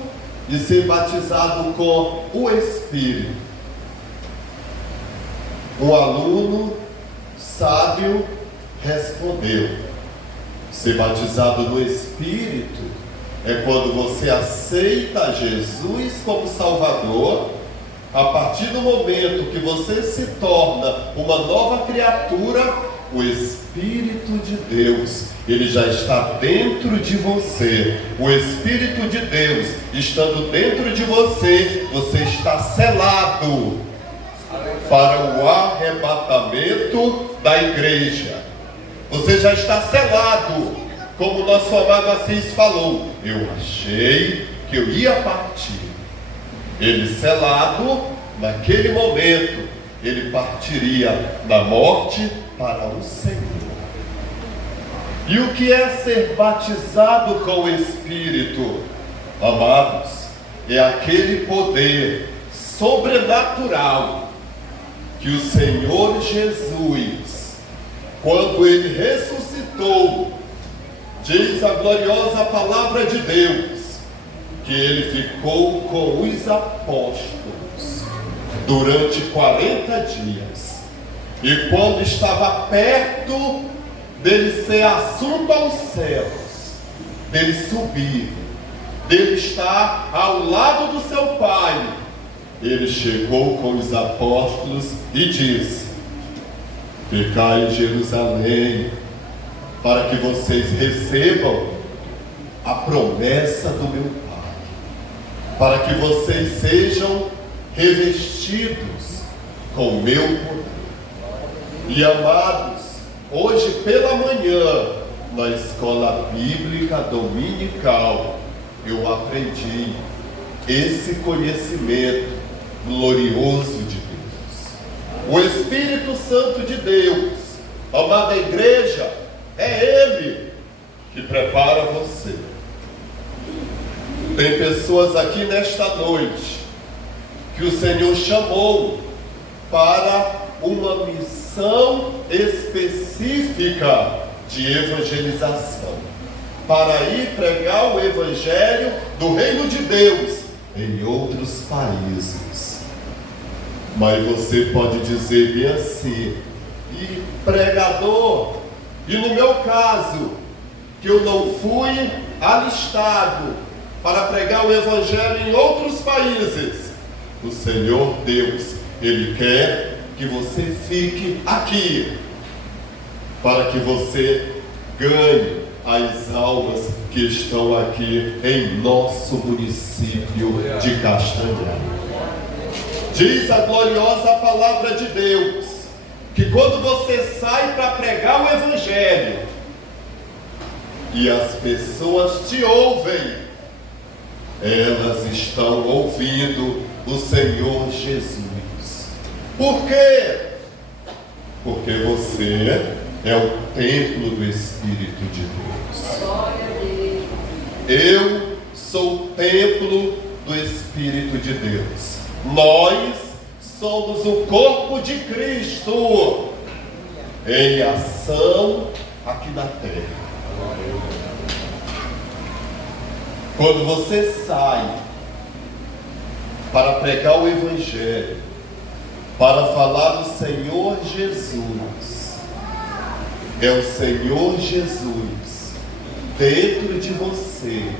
e ser batizado com o Espírito. Um aluno sábio respondeu: ser batizado no Espírito é quando você aceita Jesus como Salvador. A partir do momento que você se torna uma nova criatura, o Espírito de Deus, ele já está dentro de você. O Espírito de Deus estando dentro de você, você está selado para o arrebatamento da igreja. Você já está selado, como o nosso amado Assis falou: eu achei que eu ia partir. Ele selado, naquele momento, ele partiria na morte para o Senhor. E o que é ser batizado com o Espírito? Amados, é aquele poder sobrenatural que o Senhor Jesus, quando Ele ressuscitou, diz a gloriosa palavra de Deus, que Ele ficou com os apóstolos durante 40 dias. E quando estava perto dele ser assunto aos céus, dele subir, dele estar ao lado do seu Pai, ele chegou com os apóstolos e disse: ficai em Jerusalém, para que vocês recebam a promessa do meu Pai, para que vocês sejam revestidos com o meu poder. E amados, hoje pela manhã, na escola bíblica dominical, eu aprendi esse conhecimento glorioso de Deus. O Espírito Santo de Deus, amada igreja, é Ele que prepara você. Tem pessoas aqui nesta noite que o Senhor chamou para uma missão específica de evangelização, para ir pregar o Evangelho do Reino de Deus em outros países. Mas você pode dizer bem assim: e pregador, e no meu caso, que eu não fui alistado para pregar o Evangelho em outros países, o Senhor Deus, Ele quer que você fique aqui, para que você ganhe as almas que estão aqui em nosso município de Castanhal. Diz a gloriosa palavra de Deus, que quando você sai para pregar o Evangelho, e as pessoas te ouvem, elas estão ouvindo o Senhor Jesus. Por quê? Porque você é o templo do Espírito de Deus. Eu sou o templo do Espírito de Deus. Nós somos o corpo de Cristo em ação aqui na terra. Quando você sai para pregar o Evangelho, para falar do Senhor Jesus, é o Senhor Jesus dentro de você,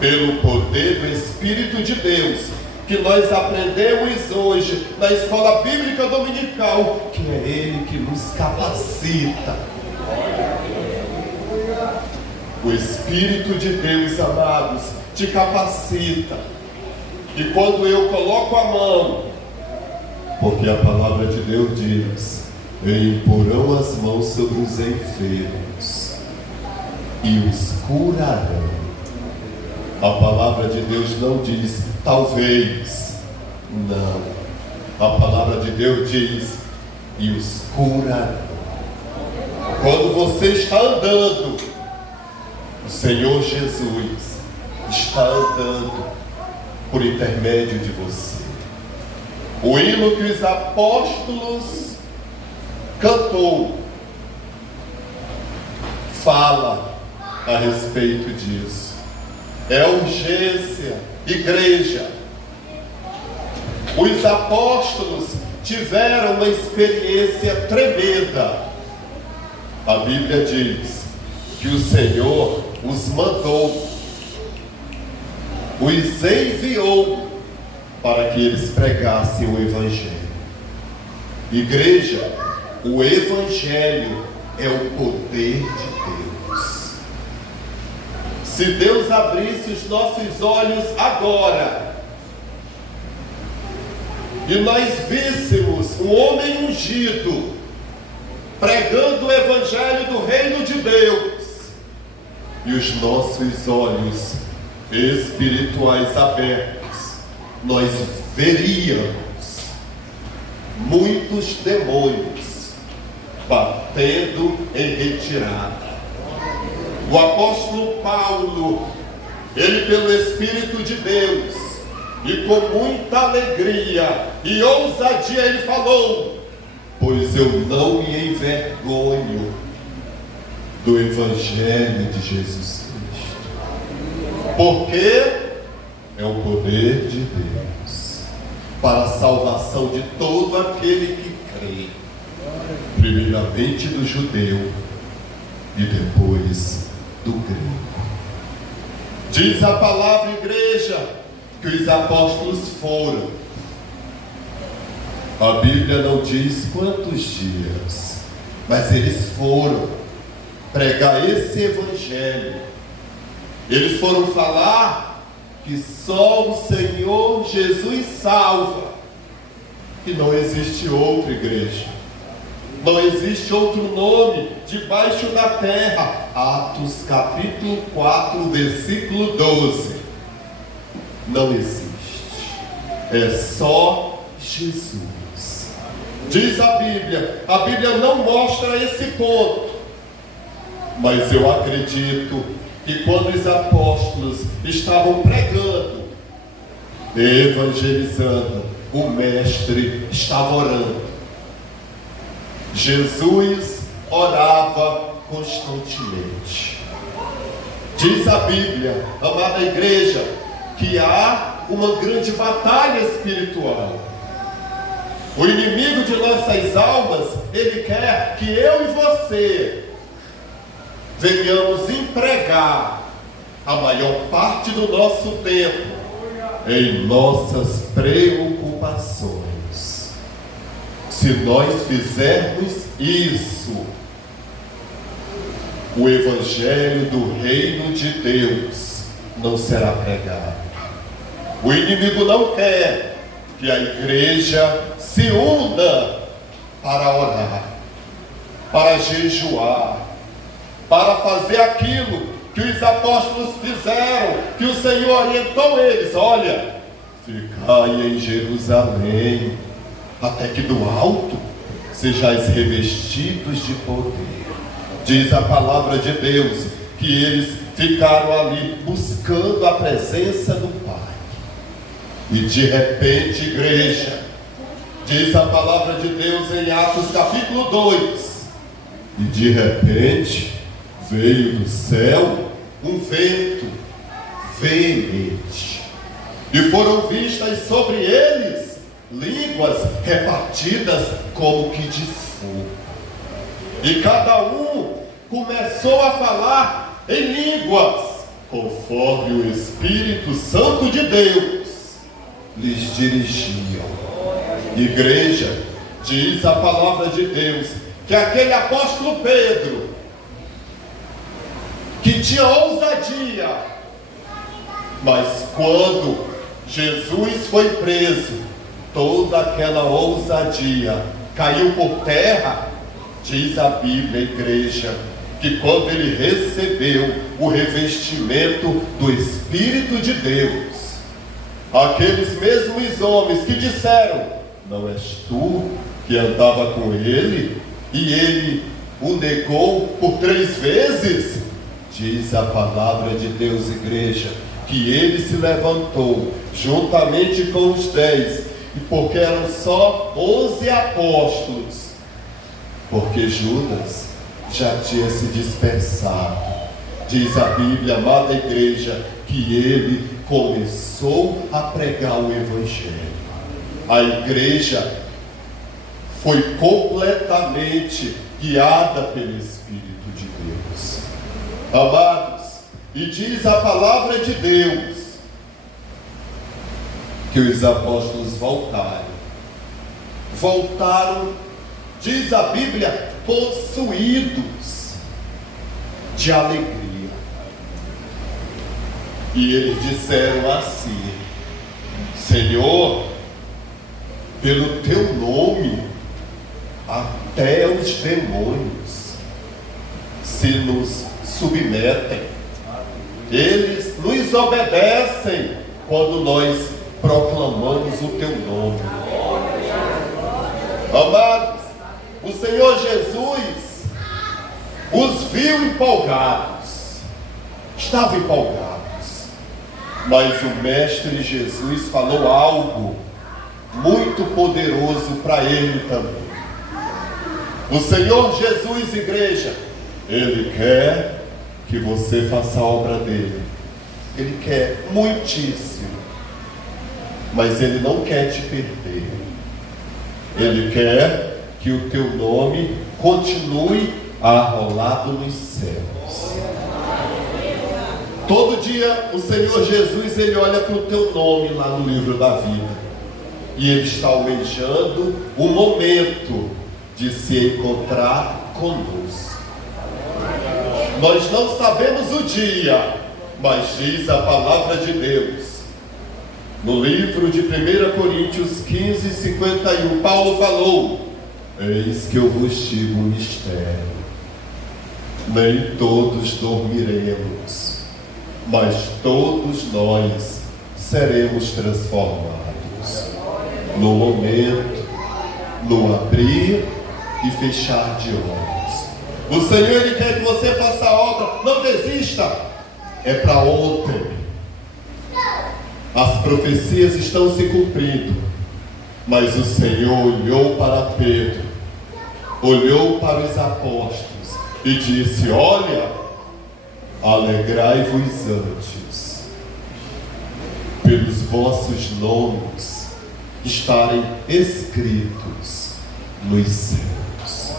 pelo poder do Espírito de Deus, que nós aprendemos hoje na escola bíblica dominical, que é Ele que nos capacita. O Espírito de Deus, amados, te capacita. E quando eu coloco a mão, porque a palavra de Deus diz: e imporão as mãos sobre os enfermos e os curarão. A palavra de Deus não diz talvez, não. A palavra de Deus diz: e os curarão. Quando você está andando, o Senhor Jesus está andando por intermédio de você. O hino que os apóstolos cantou fala a respeito disso. É urgência, igreja. Os apóstolos tiveram uma experiência tremenda. A Bíblia diz que o Senhor os mandou, os enviou para que eles pregassem o Evangelho. Igreja, o Evangelho é o poder de Deus. Se Deus abrisse os nossos olhos agora e nós víssemos um homem ungido pregando o Evangelho do Reino de Deus, e os nossos olhos espirituais abertos, nós veríamos muitos demônios batendo em retirada. O apóstolo Paulo, ele pelo Espírito de Deus, e com muita alegria e ousadia, ele falou: pois eu não me envergonho do Evangelho de Jesus Cristo, porque é o poder de Deus para a salvação de todo aquele que crê, primeiramente do judeu e depois do grego. Diz a palavra, igreja, que os apóstolos foram. A Bíblia não diz quantos dias, mas eles foram. pregar esse evangelho. Eles foram falar que só o Senhor Jesus salva, que não existe outra igreja, não existe outro nome debaixo da terra. Atos capítulo 4, versículo 12. Não existe, é só Jesus. Diz a Bíblia não mostra esse ponto, mas eu acredito que quando os apóstolos estavam pregando, evangelizando, o mestre estava orando. Jesus orava constantemente. Diz a Bíblia, amada igreja, que há uma grande batalha espiritual. O inimigo de nossas almas, ele quer que eu e você venhamos empregar a maior parte do nosso tempo em nossas preocupações. Se nós fizermos isso, o evangelho do reino de Deus não será pregado. O inimigo não quer que a igreja se una para orar, para jejuar, para fazer aquilo que os apóstolos fizeram, que o Senhor orientou eles: olha, ficai em Jerusalém, até que do alto sejais revestidos de poder. Diz a palavra de Deus que eles ficaram ali buscando a presença do Pai. E de repente, igreja, diz a palavra de Deus em Atos capítulo 2, e de repente veio do céu um vento veemente, e foram vistas sobre eles línguas repartidas como que de fogo, e cada um começou a falar em línguas, conforme o Espírito Santo de Deus lhes dirigiam. Igreja, diz a palavra de Deus que aquele apóstolo Pedro, que tinha ousadia, mas quando Jesus foi preso, toda aquela ousadia caiu por terra. Diz a Bíblia, igreja, que quando ele recebeu o revestimento do Espírito de Deus, aqueles mesmos homens que disseram: não és tu que andava com ele? E ele o negou por 3 vezes. Diz a palavra de Deus, igreja, que ele se levantou juntamente com os 10, e porque eram só 11 apóstolos, porque Judas já tinha se dispersado. Diz a Bíblia, amada igreja, que ele começou a pregar o evangelho. A igreja foi completamente guiada pelo Espírito de Deus. Amados, e diz a palavra de Deus que os apóstolos voltaram, diz a Bíblia, possuídos de alegria. E eles disseram assim: Senhor, pelo teu nome, até os demônios se nos submetem. Eles nos obedecem quando nós proclamamos o teu nome. Amados, o Senhor Jesus os viu empolgados, estavam empolgados, mas o Mestre Jesus falou algo muito poderoso para ele também. O Senhor Jesus, igreja, Ele quer que você faça a obra dele. Ele quer muitíssimo, mas Ele não quer te perder. Ele quer que o teu nome continue arrolado nos céus. Todo dia o Senhor Jesus, Ele olha para o teu nome lá no livro da vida, e Ele está almejando o momento de se encontrar conosco. Nós não sabemos o dia, mas diz a palavra de Deus. No livro de 1 Coríntios 15, 51, Paulo falou: eis que eu vos digo um mistério. Nem todos dormiremos, mas todos nós seremos transformados. No momento, no abrir e fechar de olhos. O Senhor, Ele quer que você faça a obra. Não desista. É para ontem. As profecias estão se cumprindo. Mas o Senhor olhou para Pedro, olhou para os apóstolos e disse: olha, alegrai-vos antes, pelos vossos nomes estarem escritos nos céus.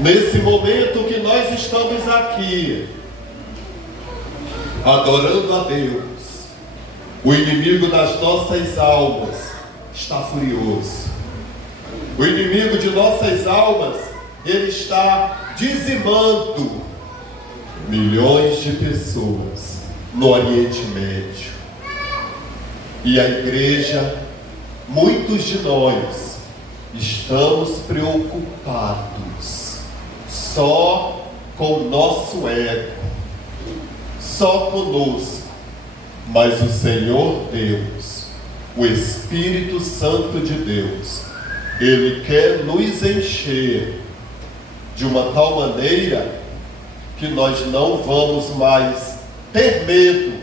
Nesse momento que nós estamos aqui, adorando a Deus, o inimigo das nossas almas está furioso. O inimigo de nossas almas, ele está dizimando milhões de pessoas no Oriente Médio. E a igreja, muitos de nós, estamos preocupados só com o nosso ego, só conosco. Mas o Senhor Deus, o Espírito Santo de Deus, Ele quer nos encher de uma tal maneira que nós não vamos mais ter medo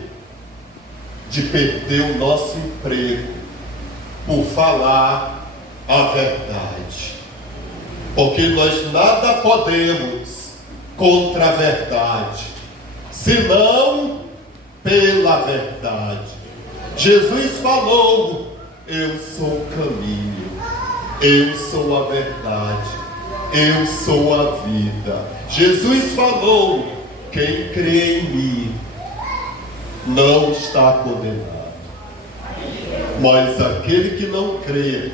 de perder o nosso emprego por falar a verdade. Porque nós nada podemos contra a verdade, senão pela verdade. Jesus falou: eu sou o caminho, eu sou a verdade, eu sou a vida. Jesus falou: quem crê em mim não está condenado, mas aquele que não crê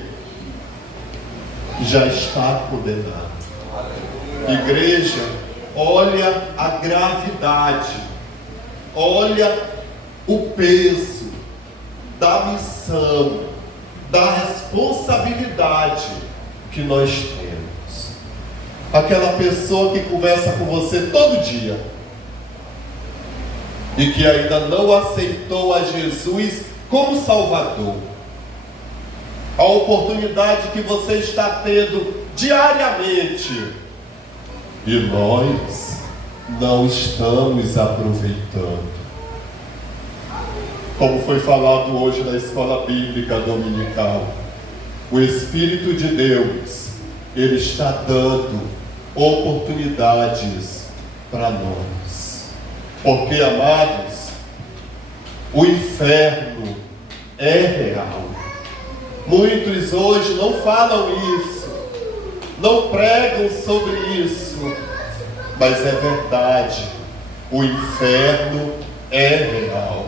já está condenado. Igreja, olha a gravidade, olha o peso da missão, da responsabilidade que nós temos. Aquela pessoa que conversa com você todo dia e que ainda não aceitou a Jesus como Salvador. A oportunidade que você está tendo diariamente e nós não estamos aproveitando. Como foi falado hoje na escola bíblica dominical, o Espírito de Deus, Ele está dando oportunidades para nós. Porque, amados, o inferno é real. Muitos hoje não falam isso, não pregam sobre isso, mas é verdade, o inferno é real.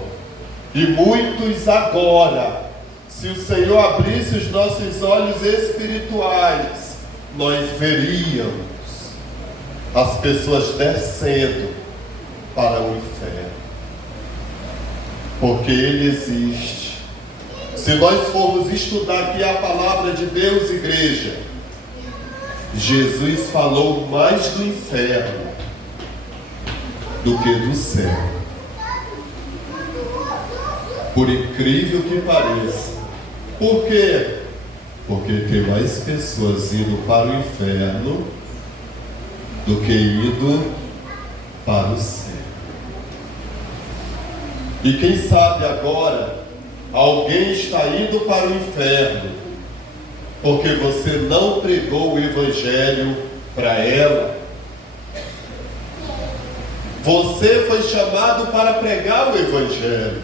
E muitos agora, se o Senhor abrisse os nossos olhos espirituais, nós veríamos as pessoas descendo para o inferno. Porque ele existe. Se nós formos estudar aqui a palavra de Deus, igreja, Jesus falou mais do inferno do que do céu. Por incrível que pareça. Por quê? Porque tem mais pessoas indo para o inferno do que indo para o céu. E quem sabe agora, alguém está indo para o inferno porque você não pregou o Evangelho para ela. Você foi chamado para pregar o Evangelho.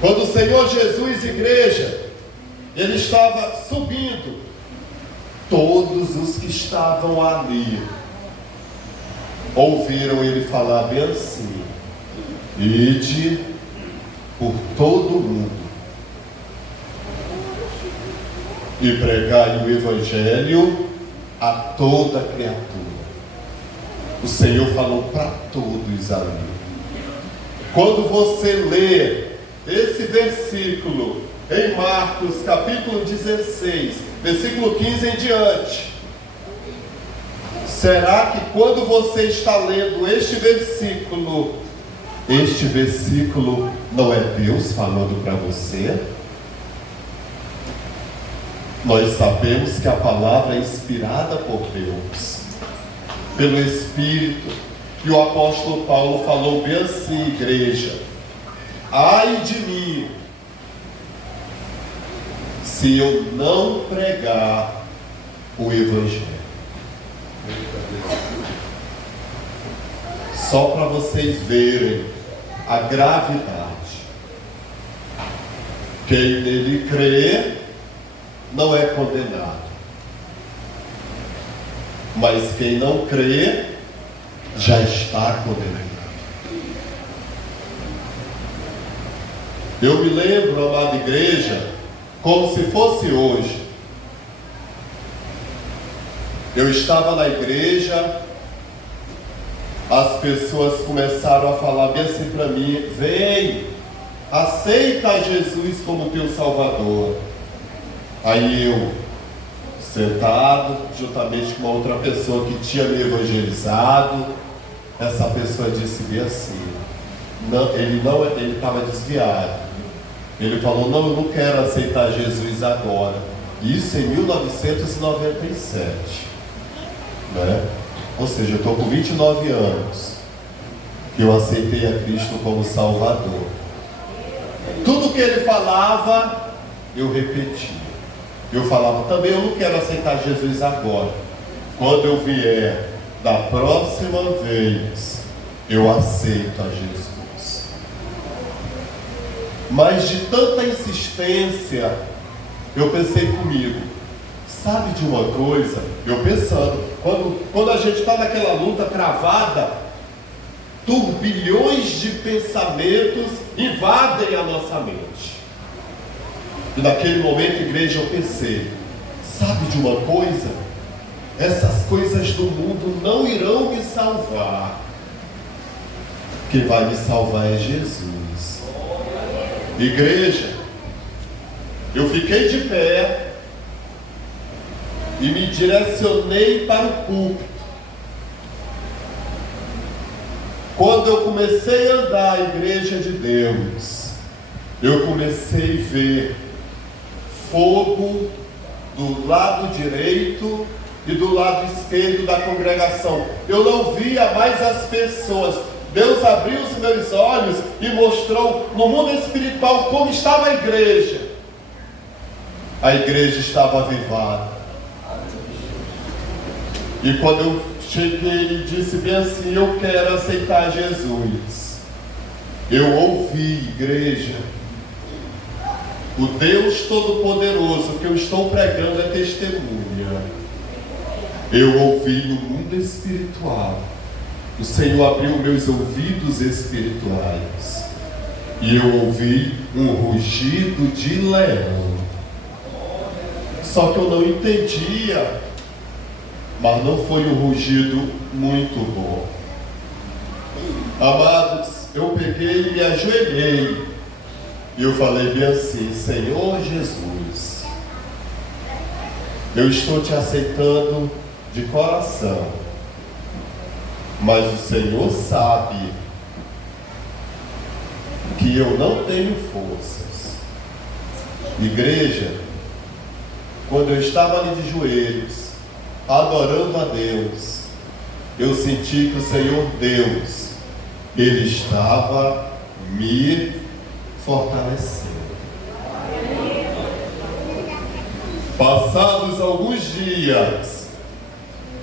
Quando o Senhor Jesus, igreja, Ele estava subindo, todos os que estavam ali ouviram Ele falar bem assim: ide por todo o mundo e pregai o Evangelho a toda criatura. O Senhor falou para todos ali. Quando você lê esse versículo em Marcos capítulo 16, versículo 15 em diante, será que quando você está lendo este versículo não é Deus falando para você? Nós sabemos que a palavra é inspirada por Deus, pelo Espírito. E o apóstolo Paulo falou bem assim, igreja: ai de mim, se eu não pregar o Evangelho. Só para vocês verem a gravidade. Quem nele crê não é condenado, mas quem não crê já está condenado. Eu me lembro, amada igreja, como se fosse hoje. Eu estava na igreja, as pessoas começaram a falar bem assim para mim: vem, aceita Jesus como teu Salvador. Aí eu, sentado, juntamente com uma outra pessoa que tinha me evangelizado, essa pessoa disse bem assim, ele estava desviado. Ele falou: não, eu não quero aceitar Jesus agora. Isso em 1997, né? Ou seja, eu estou com 29 anos que eu aceitei a Cristo como Salvador. Tudo que ele falava, eu repetia. Eu falava também: eu não quero aceitar Jesus agora. Quando eu vier da próxima vez, eu aceito a Jesus. Mas de tanta insistência, eu pensei comigo: sabe de uma coisa? Eu pensando, quando a gente está naquela luta travada, turbilhões de pensamentos invadem a nossa mente. E naquele momento, igreja, eu pensei: sabe de uma coisa? Essas coisas do mundo não irão me salvar. Quem vai me salvar é Jesus. Igreja, eu fiquei de pé e me direcionei para o púlpito. Quando eu comecei a andar a igreja de Deus, eu comecei a ver fogo do lado direito e do lado esquerdo da congregação. Eu não via mais as pessoas. Deus abriu os meus olhos e mostrou no mundo espiritual como estava a igreja. A igreja estava avivada. E quando eu cheguei e disse bem assim: eu quero aceitar Jesus, eu ouvi, igreja, o Deus Todo-Poderoso que eu estou pregando é testemunha. Eu ouvi no mundo espiritual. O Senhor abriu meus ouvidos espirituais e eu ouvi um rugido de leão. Só que eu não entendia, mas não foi um rugido muito bom. Amados, eu peguei e me ajoelhei e eu falei bem assim: Senhor Jesus, eu estou te aceitando de coração, mas o Senhor sabe que eu não tenho forças. Igreja, quando eu estava ali de joelhos, adorando a Deus, eu senti que o Senhor Deus, Ele estava me fortalecendo. Passados alguns dias,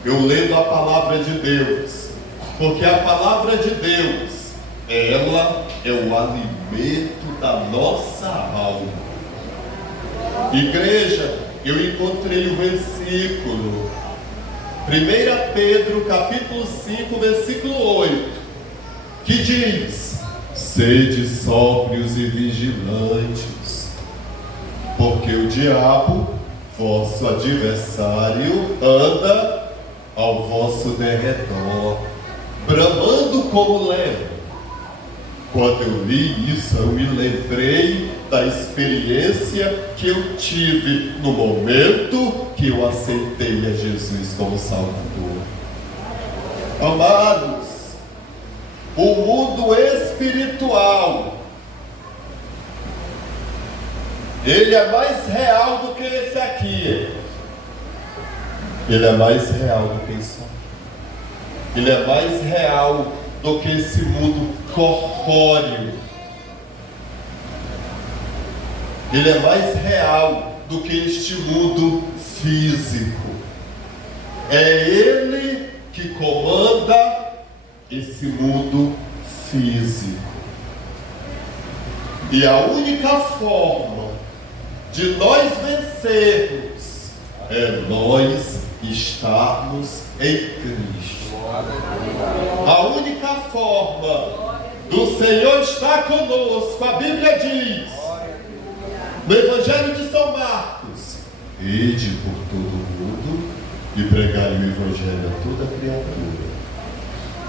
eu lendo a palavra de Deus, porque a palavra de Deus, ela é o alimento da nossa alma. Igreja, eu encontrei o versículo 1 Pedro capítulo 5, versículo 8, que diz: sede sóbrios e vigilantes, porque o diabo, vosso adversário, anda ao vosso derredor, bramando como leão. Quando eu li isso, eu me lembrei da experiência que eu tive no momento que eu aceitei a Jesus como Salvador. Amados, o mundo espiritual, ele é mais real do que esse aqui. Ele é mais real do que isso. Ele é mais real do que esse mundo corpóreo. Ele é mais real do que este mundo físico. É Ele que comanda esse mundo físico. E a única forma de nós vencermos é nós estarmos em Cristo. A única forma do Senhor estar conosco, a Bíblia diz, no Evangelho de São Marcos: ide por todo o mundo e pregai o Evangelho a toda criatura.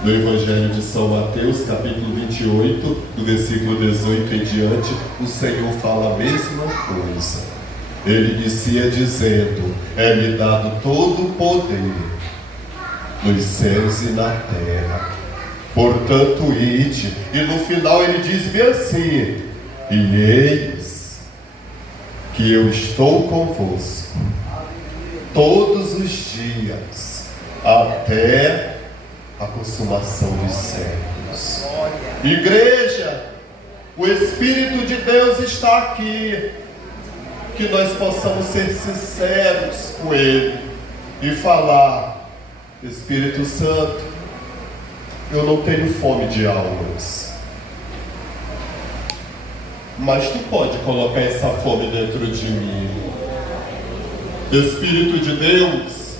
No Evangelho de São Mateus, capítulo 28, do versículo 18 em diante, o Senhor fala a mesma coisa. Ele inicia dizendo: é-me dado todo o poder nos céus e na terra, portanto ide. E no final ele diz-me assim: e eis que eu estou convosco todos os dias, até a consumação dos séculos. Igreja, o Espírito de Deus está aqui. Que nós possamos ser sinceros com Ele e falar: Espírito Santo, eu não tenho fome de almas, mas Tu pode colocar essa fome dentro de mim. Espírito de Deus,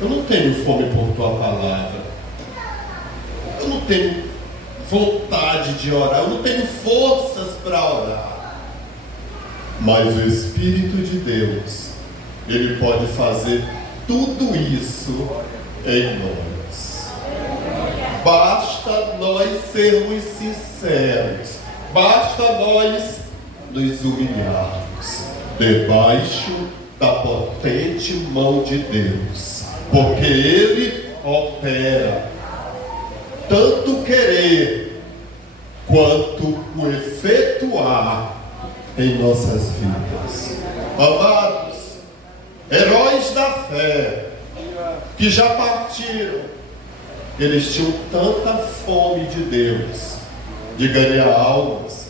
eu não tenho fome por Tua palavra, eu não tenho vontade de orar, eu não tenho forças para orar, mas o Espírito de Deus, Ele pode fazer tudo isso em nós. Basta nós sermos sinceros, basta nós nos humilharmos debaixo da potente mão de Deus, porque Ele opera tanto o querer quanto o efetuar em nossas vidas. Amados, heróis da fé que já partiram, eles tinham tanta fome de Deus, de ganhar almas,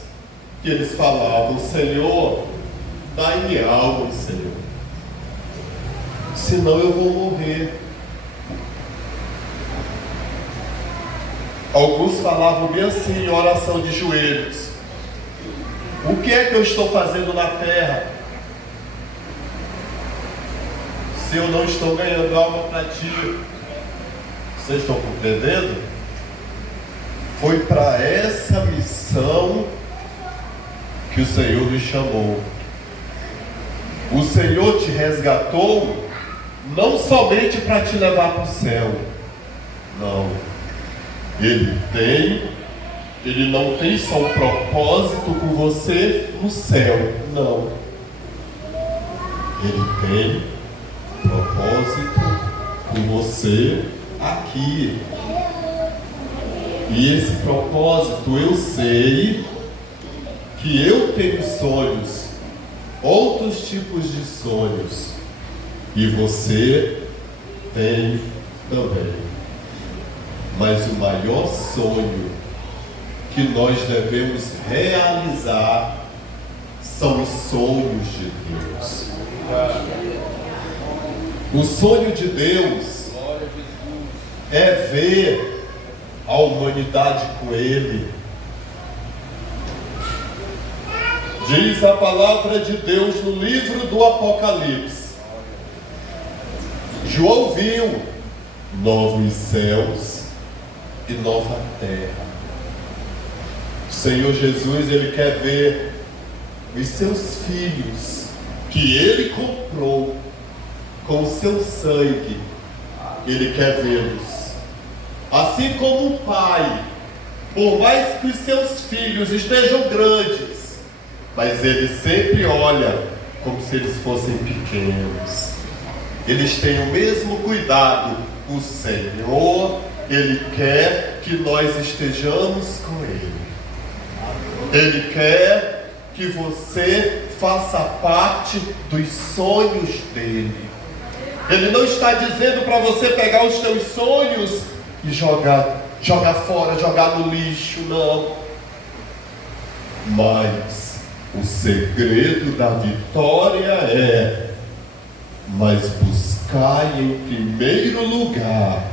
que eles falavam: Senhor, dai-me almas, Senhor, senão eu vou morrer. Alguns falavam bem assim, em oração de joelhos: o que é que eu estou fazendo na terra se eu não estou ganhando alma para Ti? Vocês estão compreendendo? Foi para essa missão que o Senhor nos chamou. O Senhor te resgatou não somente para te levar para o céu. Não. Ele não tem só um propósito com você no céu. Não. Ele tem propósito com você aqui. E esse propósito, eu sei que eu tenho sonhos, outros tipos de sonhos, e você tem também. Mas o maior sonho que nós devemos realizar são os sonhos de Deus. O sonho de Deus é ver a humanidade com Ele. Diz a palavra de Deus no livro do Apocalipse: João viu novos céus e nova terra. O Senhor Jesus, Ele quer ver os seus filhos que Ele comprou com o seu sangue. Ele quer vê-los Assim como um pai, por mais que os seus filhos estejam grandes, mas ele sempre olha como se eles fossem pequenos. Eles têm o mesmo cuidado. O Senhor, Ele quer que nós estejamos com Ele. Ele quer que você faça parte dos sonhos dele. Ele não está dizendo para você pegar os teus sonhos e jogar fora, jogar no lixo, não. Mas o segredo da vitória é: mas buscai em primeiro lugar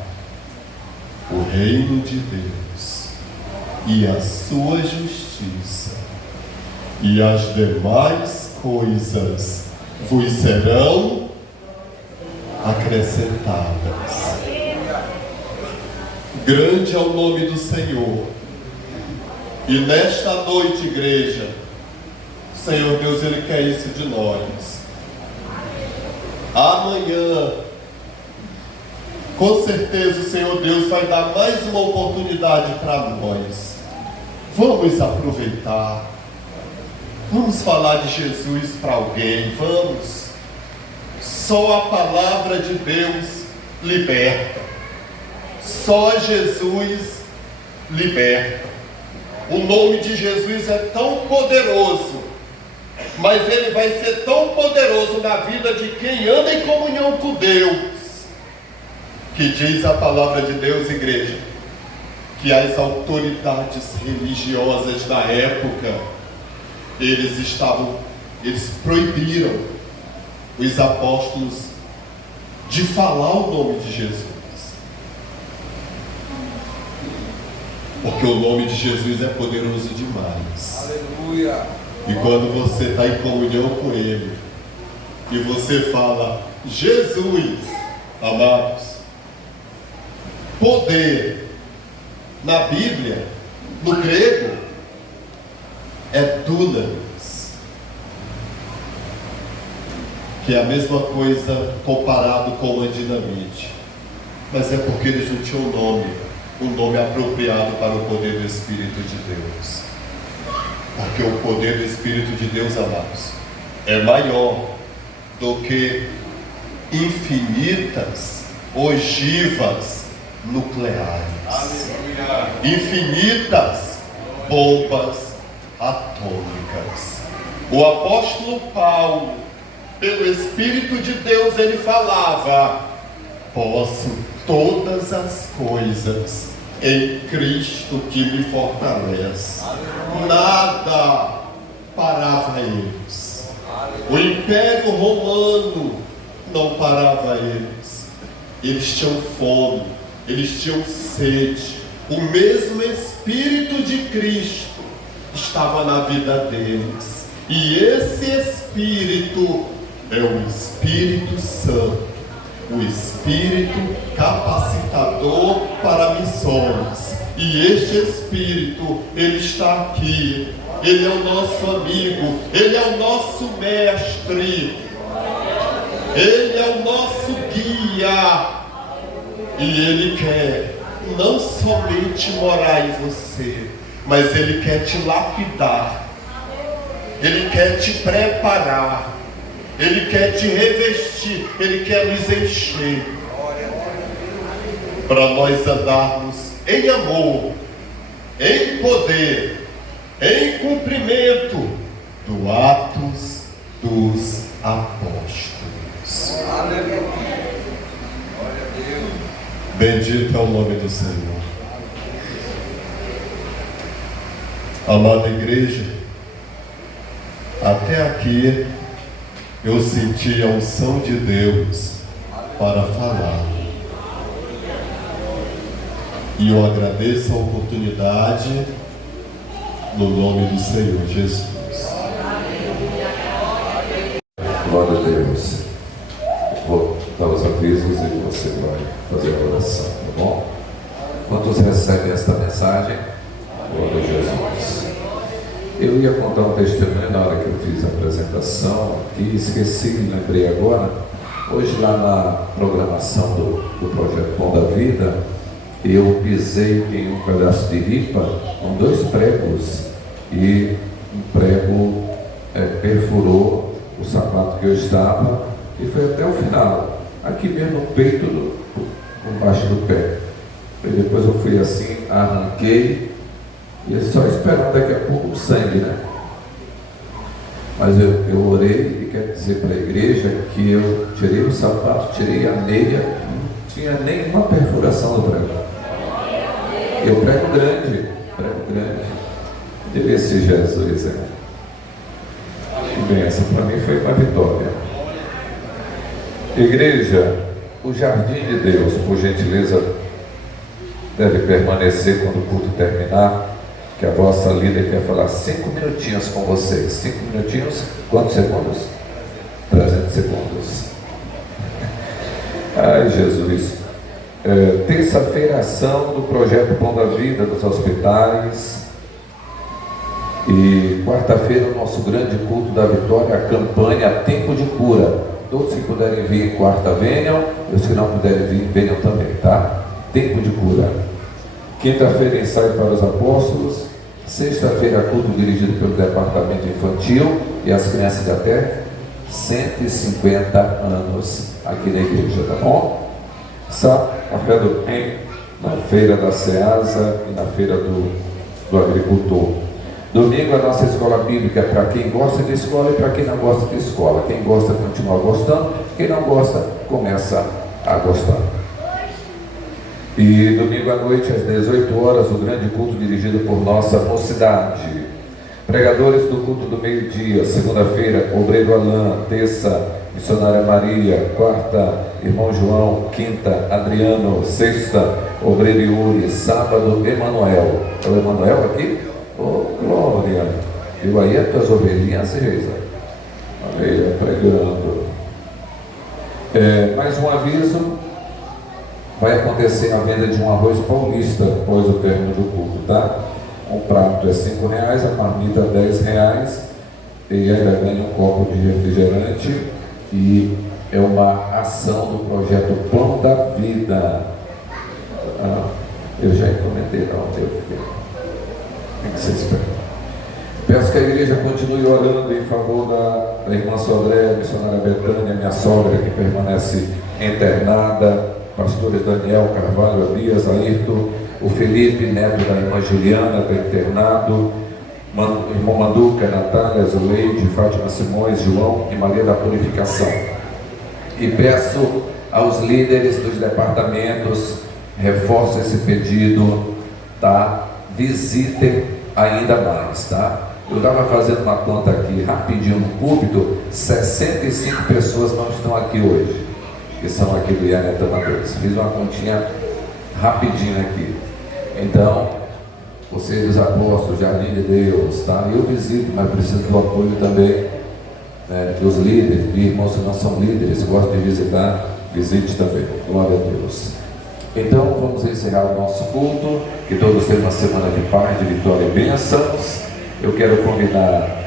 o reino de Deus e a sua justiça, e as demais coisas vos serão acrescentadas. Grande é o nome do Senhor. E nesta noite, igreja, o Senhor Deus, Ele quer isso de nós. Amanhã, com certeza, o Senhor Deus vai dar mais uma oportunidade para nós. Vamos aproveitar. Vamos falar de Jesus para alguém. Vamos. Só a palavra de Deus liberta. Só Jesus liberta. O nome de Jesus é tão poderoso, mas ele vai ser tão poderoso na vida de quem anda em comunhão com Deus, que diz a palavra de Deus, igreja, que as autoridades religiosas da época, eles proibiram os apóstolos de falar o nome de Jesus. Porque o nome de Jesus é poderoso demais. Aleluia! E quando você está em comunhão com Ele, e você fala, Jesus, amados, poder, na Bíblia, no grego, é dunamis, que é a mesma coisa comparado com a dinamite. Mas é porque eles não tinham um nome apropriado para o poder do Espírito de Deus. Porque o poder do Espírito de Deus, amados, é maior do que infinitas ogivas nucleares, infinitas bombas atômicas. O apóstolo Paulo, pelo Espírito de Deus, ele falava: posso todas as coisas em Cristo que me fortalece. Nada parava eles. O Império Romano não parava eles. Eles tinham fome, eles tinham sede. O mesmo Espírito de Cristo estava na vida deles. E esse Espírito é o Espírito Santo, o Espírito capacitador para missões. E este Espírito, ele está aqui. Ele é o nosso amigo, ele é o nosso mestre, ele é o nosso guia. E ele quer não somente morar em você, mas ele quer te lapidar, ele quer te preparar, ele quer te revestir, ele quer nos encher, para nós andarmos em amor, em poder, em cumprimento do Atos dos Apóstolos. Bendito é o nome do Senhor. Amada igreja, até aqui eu senti a unção de Deus para falar. E eu agradeço a oportunidade no nome do Senhor Jesus. Glória a Deus. Vou dar os avisos e você vai fazer a oração, tá bom? Quantos recebem esta mensagem? Glória a Jesus. Eu ia contar um testemunho na hora que eu fiz a apresentação e esqueci, lembrei agora. Hoje lá na programação do Projeto Pão da Vida, eu pisei em um pedaço de ripa com 2 pregos e um prego perfurou o sapato que eu estava e foi até o final, aqui mesmo no peito, por baixo do pé. E depois eu fui assim, arranquei e só esperando daqui a pouco o sangue, né? Mas eu orei e quero dizer para a igreja que eu tirei o sapato, tirei a meia, não tinha nenhuma perfuração no prego. Eu prego grande. Devia ser Jesus, né? Que bênção, para mim foi uma vitória. Igreja, o jardim de Deus, por gentileza, deve permanecer quando o culto terminar, que a vossa líder quer falar 5 minutinhos com vocês. 5 minutinhos, quantos segundos? 300 segundos. Ai, Jesus. Terça-feira, ação do projeto Pão da Vida dos hospitais. E quarta-feira, o nosso grande culto da vitória, a campanha Tempo de Cura. Todos que puderem vir quarta, venham. Os que não puderem vir, venham também, tá? Tempo de cura. Quinta-feira, ensaio para os apóstolos. Sexta-feira, culto dirigido pelo departamento infantil e as crianças de até 150 anos aqui na igreja, tá bom? Sábado, café do bem, na feira da Ceasa e na feira do agricultor. Domingo, a nossa escola bíblica para quem gosta de escola e para quem não gosta de escola. Quem gosta, continua gostando. Quem não gosta, começa a gostar. E domingo à noite, às 18 horas, o grande culto dirigido por nossa mocidade. Pregadores do culto do meio-dia. Segunda-feira, obreiro Alain. Terça, missionária Maria. Quarta, irmão João. Quinta, Adriano. Sexta, obreiro Yuri. Sábado, Emanuel. É o Emanuel aqui? Oh, glória! Viu aí as tuas ovelhinhas, Reisa? Olha aí, pregando. Mais um aviso: vai acontecer a venda de um arroz paulista após o término do culto, tá? Um prato é R$5, a marmita R$10 e ainda ganha um copo de refrigerante. E é uma ação do projeto Pão da Vida. Eu já comentei não, eu fiquei. Tem que ser esperto. Peço que a igreja continue orando em favor da irmã Sodré, missionária Betânia, minha sogra que permanece internada, pastores Daniel Carvalho, Elias, Ayrton, o Felipe, neto da irmã Juliana, está internado, irmão Manduca, Natália, Zuleide, Fátima Simões, João e Maria da Purificação. E peço aos líderes dos departamentos, reforço esse pedido, tá? Visitem ainda mais, tá? Eu estava fazendo uma conta aqui rapidinho no púlpito, 65 pessoas não estão aqui hoje, que são aqui do Ianeta Amadores. Fiz uma continha rapidinho aqui. Então, vocês dos apóstolos, Jardim de Deus, tá? Eu visito, mas preciso do apoio também, né, dos líderes, de irmãos que não são líderes, gostam de visitar, visite também. Glória a Deus. Então, vamos encerrar o nosso culto, que todos tenham uma semana de paz, de vitória e bênçãos. Eu quero convidar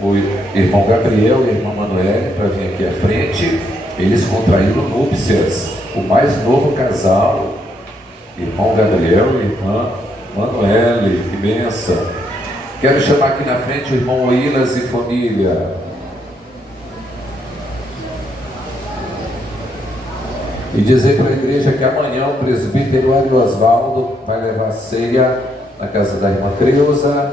o irmão Gabriel e a irmã Manoel para vir aqui à frente. Eles contraíram núpcias, o mais novo casal, irmão Gabriel e irmã Manoel, que bênção. Quero chamar aqui na frente o irmão Oilas e família. E dizer para a igreja que amanhã o presbítero Ari Osvaldo vai levar ceia na casa da irmã Creuza,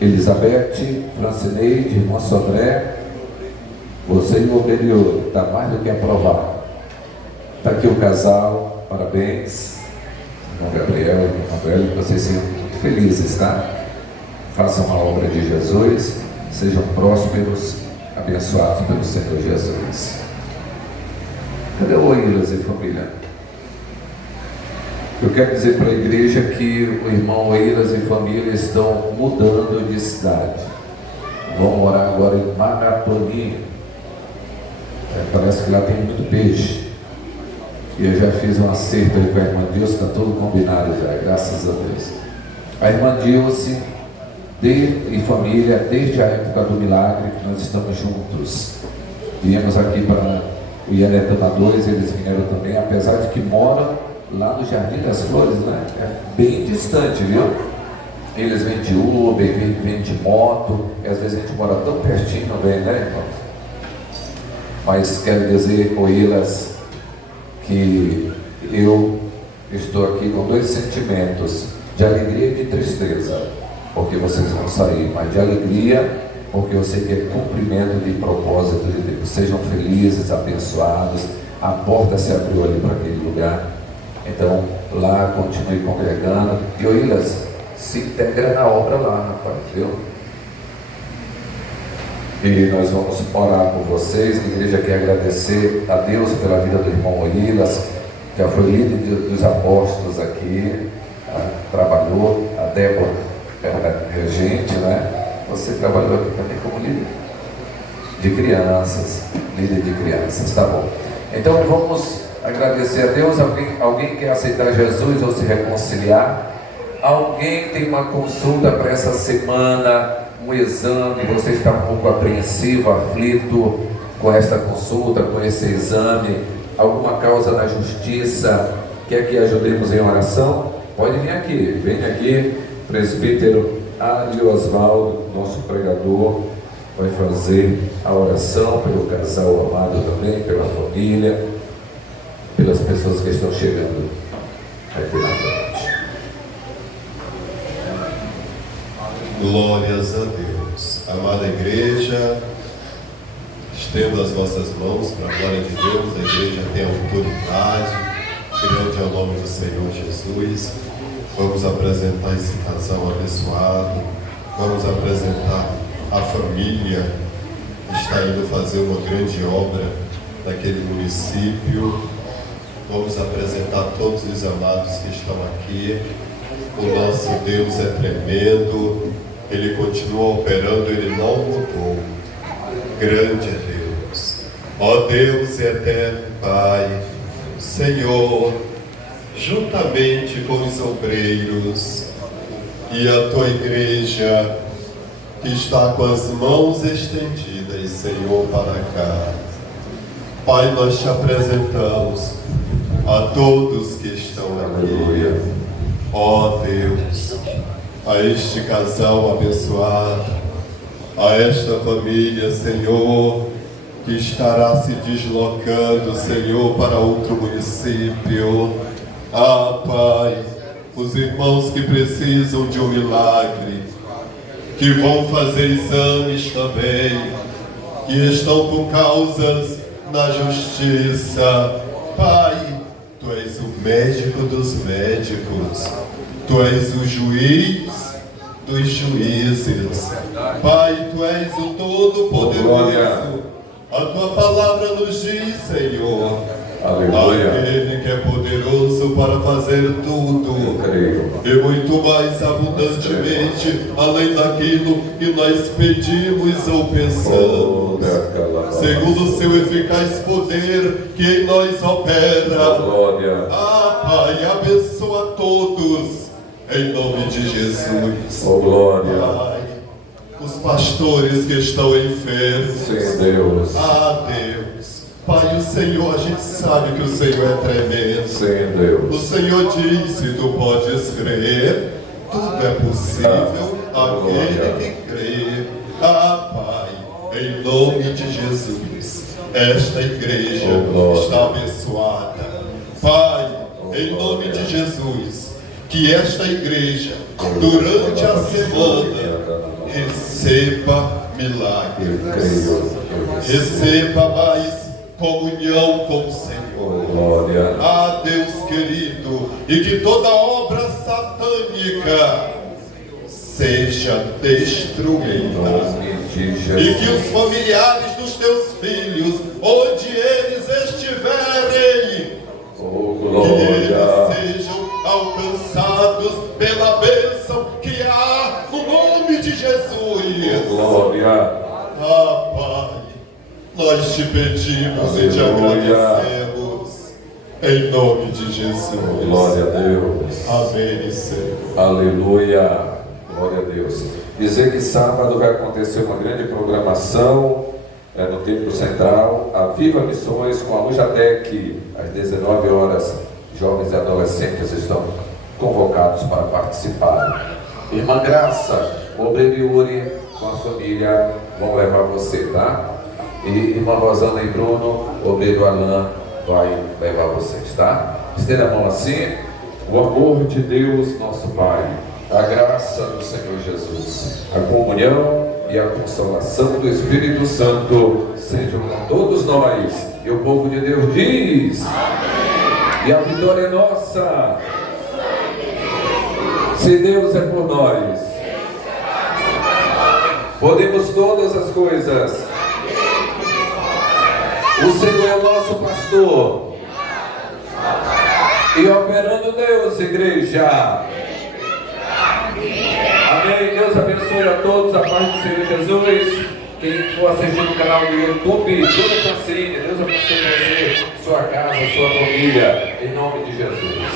Elizabeth, Francineide, irmã Sodré. Você e o obreiro está mais do que aprovado. Está aqui o casal, parabéns, irmão Gabriel e irmã Mabel, vocês sejam felizes, tá? Façam a obra de Jesus, sejam prósperos, abençoados pelo Senhor Jesus. Cadê o Oilas e família? Eu quero dizer para a igreja que o irmão Oilas e família estão mudando de cidade. Vão morar agora em Maratoninho. Parece que lá tem muito peixe. E eu já fiz um acerto aí com a irmã Dilce, está tudo combinado já, graças a Deus. A irmã Dilce e família, desde a época do milagre, que nós estamos juntos. Viemos aqui para o Ianeta 2, eles vieram também, apesar de que moram lá no Jardim das Flores, né? É bem distante, viu? Eles vêm de Uber, vêm de moto, e às vezes a gente mora tão pertinho, não vem, né, irmão? Mas quero dizer, Oílas, que eu estou aqui com dois sentimentos, de alegria e de tristeza, porque vocês vão sair, mas de alegria, porque eu sei que é cumprimento de propósito de Deus. Sejam felizes, abençoados, a porta se abriu ali para aquele lugar, então lá continue congregando, e Oílas, se integra na obra lá, rapaz, viu? E nós vamos orar por vocês. A igreja quer agradecer a Deus pela vida do irmão Oílas, que já foi líder dos apóstolos aqui, trabalhou, a Débora era regente, né? Você trabalhou aqui também como líder de crianças, tá bom. Então vamos agradecer a Deus. Alguém quer aceitar Jesus ou se reconciliar? Alguém tem uma consulta para essa semana, um exame, você está um pouco apreensivo, aflito com esta consulta, com esse exame, alguma causa na justiça, quer que ajudemos em oração? Pode vir aqui, vem aqui, presbítero Ari Osvaldo, nosso pregador, vai fazer a oração pelo casal amado também, pela família, pelas pessoas que estão chegando aqui na frente. Glórias a Deus. Amada igreja, estenda as vossas mãos para a glória de Deus. A igreja tem autoridade, grande é o nome do Senhor Jesus. Vamos apresentar esse casal abençoado, vamos apresentar a família que está indo fazer uma grande obra naquele município. Vamos apresentar todos os amados que estão aqui. O nosso Deus é tremendo, Ele continua operando, Ele não mudou. Grande é Deus. Ó Deus eterno Pai, Senhor, juntamente com os obreiros e a Tua igreja, que está com as mãos estendidas, Senhor, para cá. Pai, nós te apresentamos a todos que estão aqui. Ó Deus, a este casal abençoado, a esta família, Senhor, que estará se deslocando, Senhor, para outro município. Ah, Pai, os irmãos que precisam de um milagre, que vão fazer exames também, que estão com causas na justiça. Pai, Tu és o médico dos médicos, Tu és o juiz dos juízes. Pai, Tu és o Todo-Poderoso. A Tua palavra nos diz, Senhor, aleluia, aquele que é poderoso para fazer tudo e muito mais abundantemente, além daquilo que nós pedimos ou pensamos, segundo o Seu eficaz poder que em nós opera. Ah, Pai, abençoa todos em nome de Jesus. Pai, os pastores que estão enfermos. Sim, Deus. Ah, Deus. Pai, o Senhor, a gente sabe que o Senhor é tremendo. Sim, Deus. O Senhor diz, se tu podes crer, tudo é possível àquele que crê. Ah, Pai, em nome de Jesus, esta igreja está abençoada. Pai, em nome de Jesus, que esta igreja, durante a semana, receba milagres, receba mais comunhão com o Senhor. Ah, Deus querido, e que toda obra satânica seja destruída, e que os familiares dos teus filhos, onde eles estiverem, que eles sejam alcançados pela bênção que há no nome de Jesus. Ah, Pai, nós te pedimos e te agradecemos em nome de Jesus. Glória a Deus. Amém, Senhor. Aleluia. Glória a Deus. Dizer que sábado vai acontecer uma grande programação no Templo Central, a Viva Missões com a Lujadec, às 19 horas. jovens e adolescentes estão convocados para participar. Irmã Graça, o obreiro Yuri com a família vão levar você, tá? E irmã Rosana e Bruno, o obreiro Alain vai levar vocês, tá? Estenda a mão assim. O amor de Deus, nosso Pai, a graça do Senhor Jesus, a comunhão e a consolação do Espírito Santo sejam com todos nós. E o povo de Deus diz: amém. E a vitória é nossa. Se Deus é por nós, podemos todas as coisas. O Senhor é o nosso pastor. E operando Deus, igreja. Amém. Deus abençoe a todos. A paz do Senhor Jesus. Quem for assistir no canal do YouTube, Júnior Cancini, Deus abençoe você, sua casa, sua família. Em nome de Jesus.